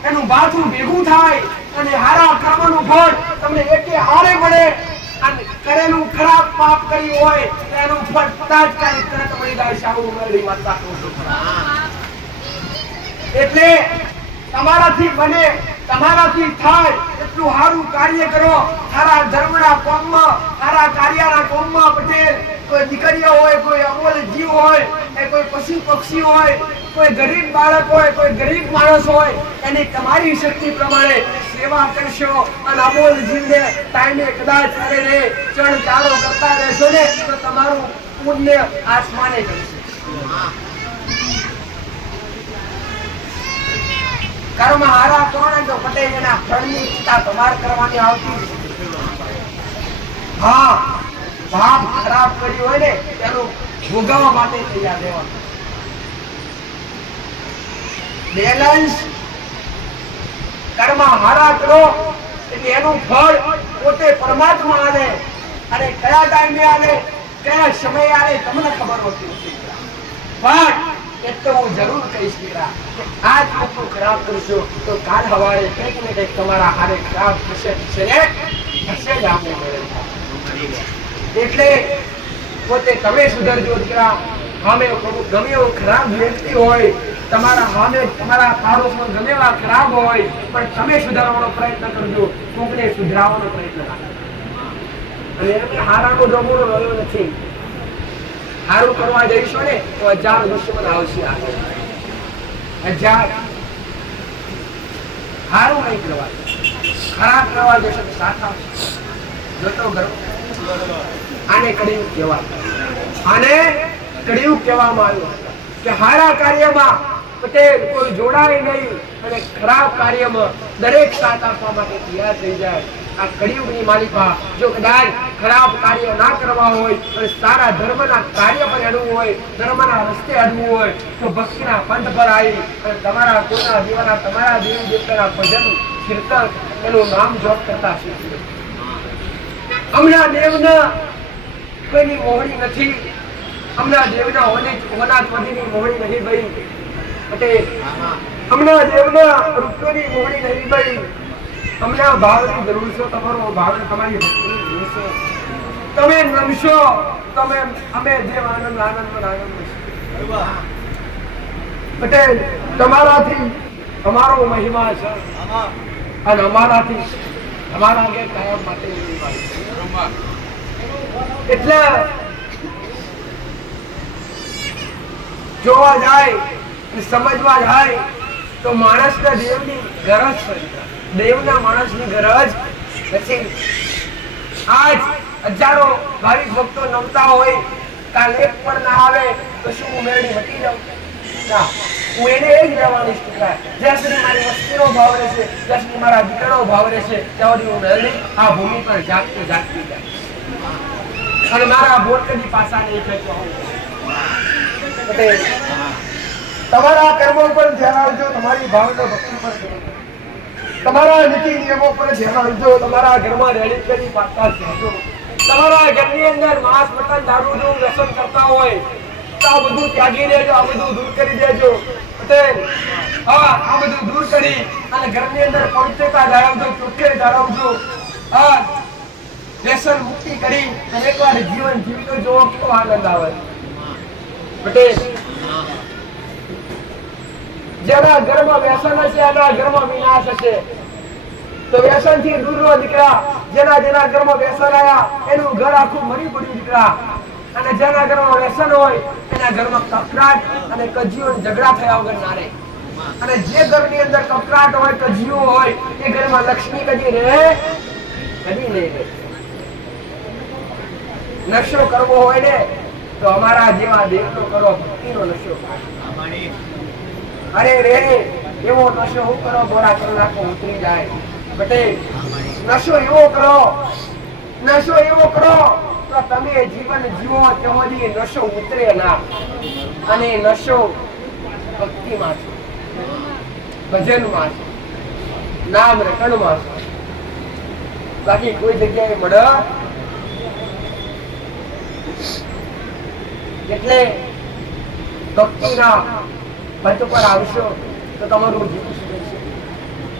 એનું બાથું ભેગું થાય અને હારા કર્મનું ફળ તમને એકે હારે મળે. અને કરેલું ખરાબ પાપ કર્યું હોય એનું ફળ તાત્કાલિક તરત મળી જાય. શાહુ મેળી માતા એટલે તમારાથી બને, તમારાથી થાય એટલું સારું કાર્ય કરો. સારા ધર્મના કોમમાં, સારા કાર્યના કોમમાં પટેલ, કોઈ દીકરીઓ હોય, કોઈ અબોલ જીવ હોય, કોઈ પશુ પક્ષી હોય, કોઈ ગરીબ બાળક હોય, કોઈ ગરીબ માણસ હોય, એની તમારી શક્તિ પ્રમાણે સેવા કરશો અને અબોલ જીવને ટાઈમે કદાચ કરે ચણ ચાલો કરતા રહેશો ને તો તમારું પુણ્ય આસમાને જશે. કર્મ હારા કરો ને તો પટેલ એના ફળની ઈચ્છા તમારે કરવાની આવતી. હા, પાપ ખરાબ કર્યું હોય ને તેનું ભોગવવા માટે તૈયાર રહેવાનું. બેલેન્સ કર્મ હારા કરો એટલે એનું ફળ પોતે પરમાત્મા આલે, અને કયા ટાઈમે આલે, કયા સમયે આલે તમને ખબર હોતી નથી. પણ એટલે હું જરૂર કહીશ દીકરા કે આજ આટલું ખરાબ કરશો તો કાલ સવારે કંઈક ને કંઈક તમારા હારે ખરાબ થશે જ આપણે. એટલે પોતે તમે સુધરજો દીકરા. સામે ગમે એવો ખરાબ વ્યક્તિ હોય તમારા સામે, તમારા પાડોશમાં ગમે એવા ખરાબ હોય, પણ તમે સુધારવાનો પ્રયત્ન કરજો, કોકને સુધરાવવાનો પ્રયત્ન રાખજો. અને એમને હારાનો જમવાનો રહ્યો નથી. સારું કરવા જઈશો ને તો 1000 દુશ્મન આવશે. 1000 સારું નહીં કરવા, ખરાબ કરવા જશો તો સાથ આવશે. જોતો ગર્વ આને કડિયુગ કહેવાય. આને કડિયુગ કહેવામાં આવ્યું કે સારા કાર્યમાં પટેલ કોઈ જોડાય નહીં અને ખરાબ કાર્યમાં દરેક સાથ આપવા માટે તૈયાર થઈ જાય. આ કડિયુગની માલિકા. જો કદાચ ખરાબ કાર્ય ના કરવા હોય અને સારા ધર્મના કાર્ય પર અડવું હોય, ધર્મના રસ્તે અડવું હોય તો ભક્તિના પંથ પર આવી અને તમારા કોઈના દીવાના, તમારા દેવી દેવતાના ભજન કીર્તન એનું નામ જોપ કરતા શીખજો. હમણાં દેવના કોઈની મોહણી નથી, હમણાં દેવના હોના પદીની મોહણી નહીં ભાઈ પટેલ. હમણાં દેવના રૂપિયોની મોહણી નહીં ભાઈ. હમણાં ભાવની જરૂર છે, તમારો ભાવ તમારી ભક્તિની જરૂર છે. તમે રમશો તમે અમે દેવ આનંદ આનંદ પટેલ તમારાથી અમારો મહિમા છે અને અમારાથી અમારા આગળ કાયમ માટે એટલે જોવા જાય સમજવા જાય તો માણસના દેવની ગરજ છે, દેવના માણસની ગરજ નથી. આજ હજારો ભાવિક ભક્તો નમતા હોય, કાલ એક પણ ના આવે તો શું હું મેળવી મટી જાઉં? ના, હું એને એ જ રહેવાની સ્થિતિ. જ્યાં સુધી મારી વસ્તીનો ભાવ રહેશે, જ્યાં સુધી મારા દીકરાનો ભાવ રહેશે, ત્યાં સુધી હું મેળવી આ ભૂમિ પર જાગતી જાગતી જાય અને મારા બોટ કદી પાછા નહીં ખેંચવા હું. તમારા કર્મો પર ધ્યાન આપજો, તમારી ભાવના ભક્તિ પર તમારા નીતિ નિયમો પર ધ્યાન આપજો, તમારા ઘરમાં રેડી કરી પાછા જજો. તમારા ઘરની અંદર માંસ મટન દારૂ નું વ્યસન કરતા હોય તો આ બધું ત્યાગી દેજો, આ બધું દૂર કરી દેજો. પટેલ હા, આ બધું દૂર કરી અને ઘરની અંદર પવિત્રતા જાળવજો, ચોખ્ખાઈ જાળવજો. હા, વ્યસન મુક્તિ કરી અને એકવાર જીવન જીવતો જોવો કેવો આનંદ આવે. પટેલ જેના ઘરમાં વ્યસન હશે એના ઘરમાં વિનાશ હશે. તો વ્યસન થી દૂર દીકરા, જેના ઘરમાં વ્યસન આયા એનું ઘર આખું મરી પડ્યું દીકરા. અને જેના ઘરમાં વ્યસન હોય એના ઘરમાં કકરાટ અને કજીઓ ઝઘડા થયા વગર ના રહે. અને જે ઘરની અંદર કકરાટ હોય, કજીઓ હોય, એ ઘરમાં લક્ષ્મી કદી રહે કદી નહીં રહે. નશો કરવો હોય ને તો અમારા જેવા દેવનો કરો, ભક્તિનો નશો. અરે રે એવો નશો હું કરો, બોરા કલાકો ઉતરી જાય. પટેલ નશો એવો કરો તો તમે જીવન જીવો ત્યાં સુધી નશો ઉતરે ના. અને નશો ભક્તિમાં છે, ભજનમાં છે, નામ રટણમાં છે, બાકી કોઈ જગ્યાએ મળે. એટલે ભક્તિના પંથ પર આવશો તો તમારું જીવન સુધરશે.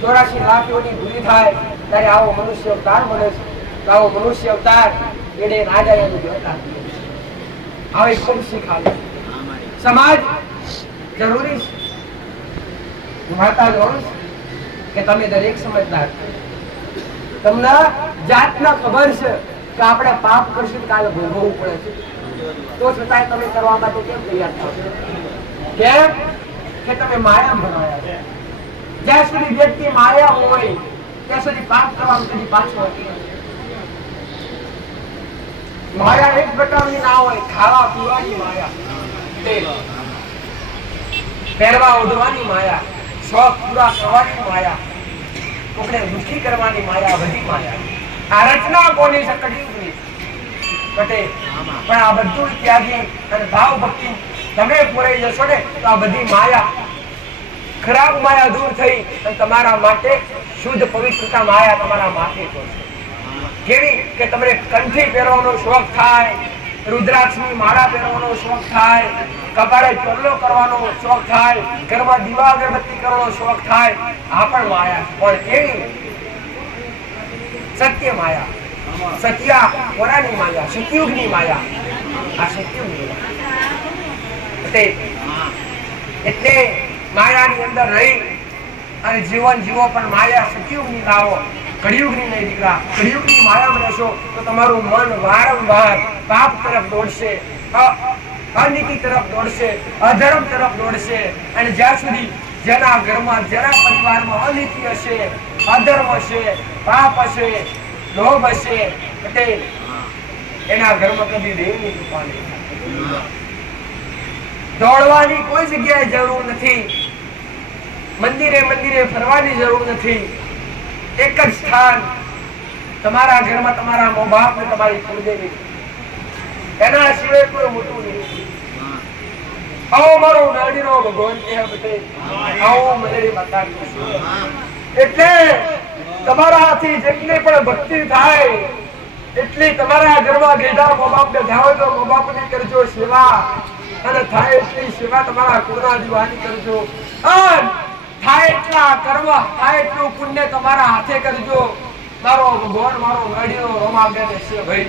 84 લાખ યોની પૂરી થાય ત્યારે આવો મનુષ્ય અવતાર મળે છે. આવો મનુષ્ય અવતાર એને રાજા એનું જોતા આવે ખૂબ શીખાવે. સમાજ જરૂરી છે. માતા જોઉં કે તમે દરેક સમજદાર તમને જાતના ખબર છે કે આપણે પાપ કરશું કાલે ભોગવવું પડે છે, તો છતાંય તમે કરવા માટે કેમ તૈયાર થાવ? કેમ કે તમે માયા ભરાયા છે. જ્યાં સુધી વ્યક્તિ માયા હોય ત્યાં સુધી પાપ કરવાનું કદી પાછું હોતી નથી. માયા એક પ્રકારની ના હોય, ખાવા પીવાની માયા, પહેરવા ઓઢવાની માયા, શોખ પૂરા કરવાની માયા, કોકને દુઃખી કરવાની માયા, બધી માયા. આ રચના કોની છે? કળિયુગની. પટેલ પણ આ બધું ત્યાગી અને ભાવ ભક્તિ તમે પૂરાઈ જશો ને તો આ બધી માયા, ખરાબ માયા દૂર થઈ અને તમારા માટે શુદ્ધ પવિત્રતા માયા તમારા માથે પડશે. કેવી કે તમને કંઠી પહેરવાનો શોખ થાય, રુદ્રાક્ષની માળા પહેરવાનો શોખ થાય, કપાળે ચોલ્લો કરવાનો શોખ થાય, ઘરમાં દીવા અગરબત્તી કરવાનો શોખ થાય. આ પણ માયા, પણ કેવી? સત્ય માયા, સત્યા વરાની માયા, સતયુગની માયા. આ સતયુગની એટલે માયાની અંદર રહી અને જીવન જીવો, પણ માયા સતયુગની લાવો, કળિયુગની નહીં દીકરા. કળિયુગની માયામાં રહેશો તો તમારું મન વારંવાર પાપ તરફ દોડશે, અનીતિ તરફ દોડશે, અધર્મ તરફ દોડશે. અને જ્યાં સુધી જેના ઘરમાં, જેના પરિવારમાં અનીતિ હશે, અધર્મ હશે, પાપ હશે, લોભ હશે, પટેલ એના ઘરમાં કદી દેવની કૃપા નહીં. દોડવાની કોઈ જગ્યાએ જરૂર નથી, મંદિરે મંદિરે ફરવાની જરૂર નથી. એક જ સ્થાન તમારા ઘરમાં, તમારા મા બાપ ને તમારી કુળદેવી, એના સિવાય કોઈ મોટું નહીં. આવો મારો નાડીનો ભગવાન કહે પટેલ, આવો મેરી માતા. એટલે તમારા હાથી જેટલી પણ ભક્તિ થાય એટલી તમારા ઘરમાં ગેડા મા બાપ ને જાઓ તો મા બાપ ની કરજો સેવા, અને થાય એટલી સેવા તમારા કુળના દીવાની કરજો. થાય એટલા કર્મ, થાય એટલું પુણ્ય તમારા હાથે કરજો. મારો ભગવાન, મારો મેળીનો રોમા બેન છે ભાઈ.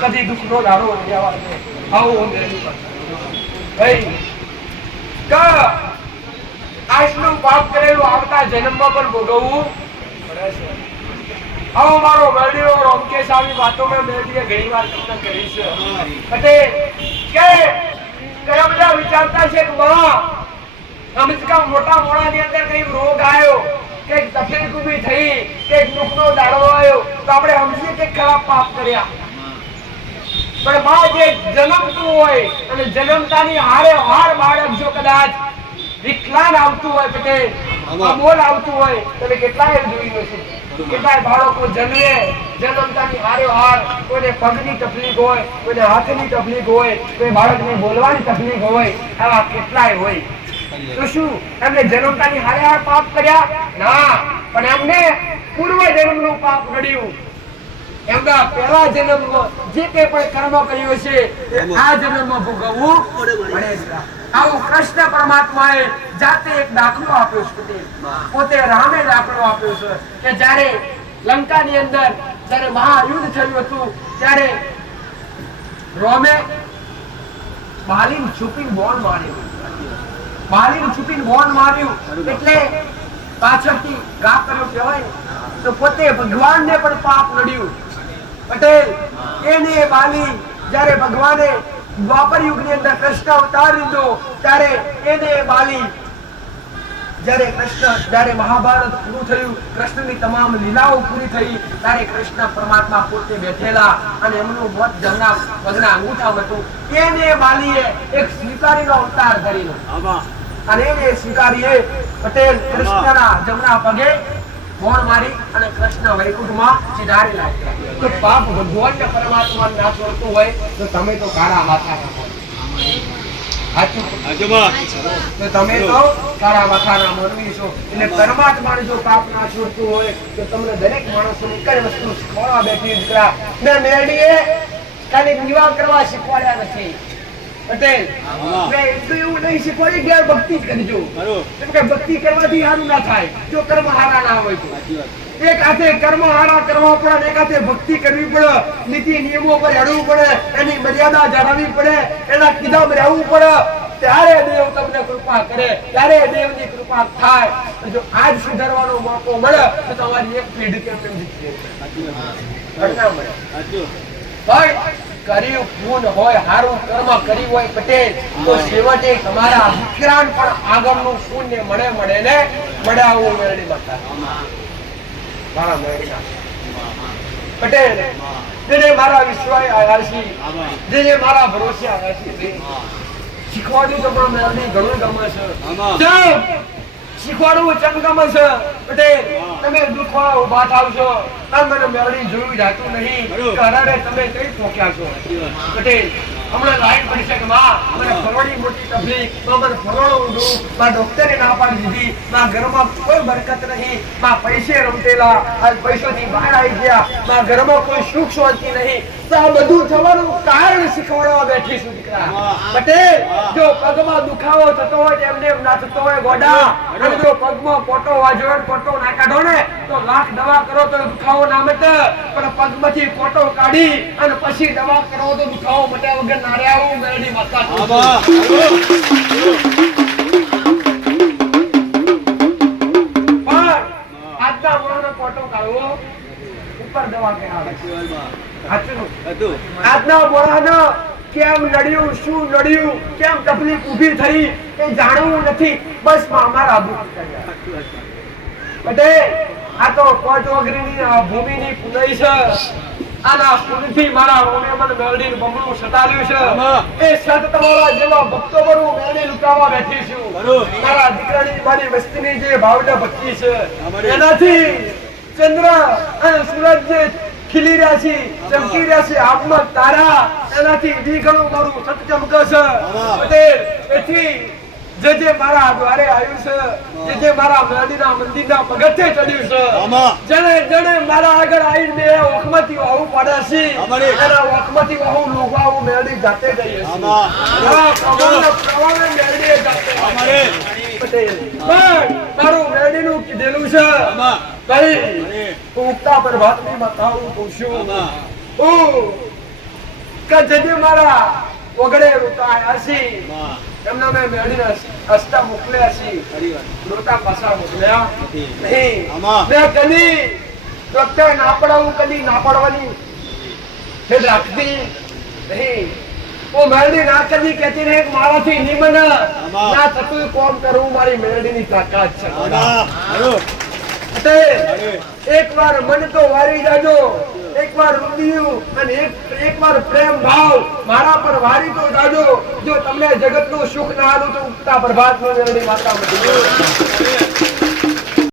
કદી દુઃખનો દાડો નહીં આવવા દે. આવો મેળવી પર ભાઈ કા આટલું પાપ કરેલું આવતા જન્મમાં પણ ભોગવવું પડે છે. આવો મારો મેળ્યો રોમકેશ આવી વાતો મેં મેળવીએ ઘણી વાર તમને કરી છે પટેલ કે કયા બધા વિચારતા છે કે બા અમેરિકા મોટા મોડાની અંદર કઈ રોગ આવ્યો કે તકલીફ ઊભી થઈ કે દુઃખનો દાડો આવ્યો તો આપણે સમજીએ કે ખરાબ પાપ કર્યા. પણ બા જે જન્મતું હોય અને જન્મતાની હારે હાર બાળક જો કદાચ વિકલાંગ આવતું હોય પટેલ અમોલ આવતું હોય તમે કેટલાય જોયું છે. કેટલાય બાળકો જન્મે જન્મતાની હારે હાર કોઈને પગની તકલીફ હોય કોઈને હાથની તકલીફ હોય કોઈ બાળકને બોલવાની તકલીફ હોય આવા કેટલાય હોય. તો શું એમને જન્મતાની હારે હાર પાપ કર્યા? ના, પણ એમને પૂર્વ જન્મનું પાપ નડ્યું. એમના પહેલા જન્મમાં જે કંઈ પણ કર્મ કર્યું છે એ આ જન્મમાં ભોગવવું પડે છે. આવું કૃષ્ણ પરમાત્માએ જાતે એક દાખલો આપ્યો છે. પોતે રામે દાખલો આપ્યો છે કે જ્યારે લંકાની અંદર જ્યારે મહાયુદ્ધ થયું હતું ત્યારે રોમે બાલીને છુપીને બોન માર્યું. બાલીને છુપીને બોન માર્યું એટલે પાછળથી ઘા કર્યો કહેવાય તો પોતે ભગવાનને પણ પાપ નડ્યું. પટેલ એને બાલી જ્યારે ભગવાને દ્વાપર યુગની અંદર કૃષ્ણ અવતાર લીધો ત્યારે એને બાલી જ્યારે મહાભારત પૂરું થયું કૃષ્ણની તમામ લીલાઓ પૂરી થઈ ત્યારે કૃષ્ણ પરમાત્મા પોતે બેઠેલા અને એમનું મોત જમણા પગના અંગૂઠામાં હતું. એને બાલીએ એક સ્વીકારીનો અવતાર ધરીનો અને એને સ્વીકારીએ પટેલ કૃષ્ણના જમણા પગે મોણ મારી અને કૃષ્ણ વૈકુંઠમાં સિધારી લાગ્યા. તો પાપ ભગવાન પરમાત્મા ના છોડતું હોય તો તમે તો કાળા માથા તો તમે તો કાળા માથાના માનવી છો. એટલે પરમાત્માને જો પાપ ના છોડતું હોય તો તમને દરેક માણસોની કઈ વસ્તુ શીખવાડવા બેઠી દીકરા મેં મેળવીએ ખાલી વિવાહ કરવા શીખવાડ્યા નથી પટેલ. મેં એટલું એવું નહીં શીખવાડી કે ભક્તિ કરજો કેમ કે ભક્તિ કરવાથી સારું ના થાય જો કર્મ હારા ના હોય તો. એક હાથે કર્મ હારા કરવા પડે એક હાથે ભક્તિ કરવી પડે નીતિ નિયમો પર હેડવું પડે એની મર્યાદા જાળવવી પડે એના કીધા રહેવું પડે ત્યારે દેવ તમને કૃપા કરે ત્યારે દેવની કૃપા થાય. જો આજ સુધારવાનો મોકો મળે તો તમારી એક પેઢી કેમ જીતશે ભાઈ. કર્યું પૂન હોય હારું કર્મ કર્યું હોય પટેલ તો છેવટે તમારા વિક્રાંત પણ આગળનું પુણ્ય મળે ને મળે આવું મેળવી માતા મારા મેળવી પટેલ જેને મારા વિશ્વાસ આવ્યા છે જેને મારા ભરોસે આવ્યા છે શીખવાડ્યું તો પણ મેળવી ઘણું ગમે છે. શીખવાડવું ચમ ગમે છે પટેલ. તમે દુઃખમાં ઉભા થાવશો મને મેળવી જોયું જાતું નહીં કારણ તમે કઈ પોક્યા છો પટેલ. હમણાં લાઈન પડી છે કે માં મને ફરોડી મોટી તકલીફ મને ફરોડો ઊંધું માં ડોક્ટરે ના પાડી દીધી માં ઘરમાં કોઈ બરકત નહીં માં પૈસે રમતેલા આજ પૈસોથી બહાર આવી ગયા માં ઘરમાં કોઈ સુખ શાંતિ નહીં. તો આ બધું થવાનું કારણ શીખવાડવા બેઠી છું દીકરા પટેલ. જો પગમાં દુખાવો થતો હોય એમને એમ ના થતો હોય ગોડા અને જો પગમાં પોટો વાજ્યો પોટો ના કાઢો ને તો લાખ દવા કરો તો દુખાવો ના મટે પણ પગમાંથી પોટો કાઢી અને પછી દવા કરો તો દુખાવો મટ્યા વગર ના રહે આવું મેળવી માતા. પણ આજના મોણનો પોટો કાઢવો ઉપર દવા કરાવે આજના મોણાનો કેમ નડ્યું શું નડ્યું કેમ તકલીફ ઊભી થઈ એ જાણવું નથી બસ અમારા પટેલ. આ તો કોચોગરીની ભૂમિની પુનઈ છે. આના પુનથી મારા રોમે મને મેળવીને બમણું સતાવ્યું છે. એ સત તમારા જેવા ભક્તો પર હું મેળવી લુકાવા બેઠી છું. મારા દીકરાની મારી વસ્તીની જે ભાવના ભક્તિ છે એનાથી ચંદ્ર અને સૂરજ જે ખીલી રહ્યા છે ચમકી રહ્યા છે આત્મા તારા એનાથી દીઘણું મારું સત ચમકે છે પટેલ. એથી જે મારા દ્વારે આવ્યું છે જે મારા મેળવીના મંદિરના પગથિયે ચડ્યું છે જેને મારા આગળ આવીને બે વખમતી વાહુ પડે છે એના વખમતી વાહુ લોગાવું મેળવી જાતે જઈએ છે. મેળવી જાતે પટેલ. મારું મેળવીનું કીધેલું છે ભાઈ ઉગતા પર ભાતની માતાઓ પૂછ્યું કે જેથી મારા ઓગળે રૂતા હસી એમના મેં મેળીને હસતા મોકલ્યા છે રોતા પાછા મોકલ્યા નહીં મેં કદી ડોક્ટર ના પડાવું કદી ના પડવાની છે રાખતી નહીં ઓ મેળડી ના કદી કહેતી ને એક મારાથી નહીં બને ના થતું કોમ કરવું મારી મેળડીની તાકાત છે એકવાર મન તો વારી જાજો એકવાર રુદિયું અને એકવાર પ્રેમ ભાવ મારા પર વારી તો જાજો જો તમને જગતનું સુખ ના આલું તો ઉગતા પ્રભાતનો મેળડી માતા મળી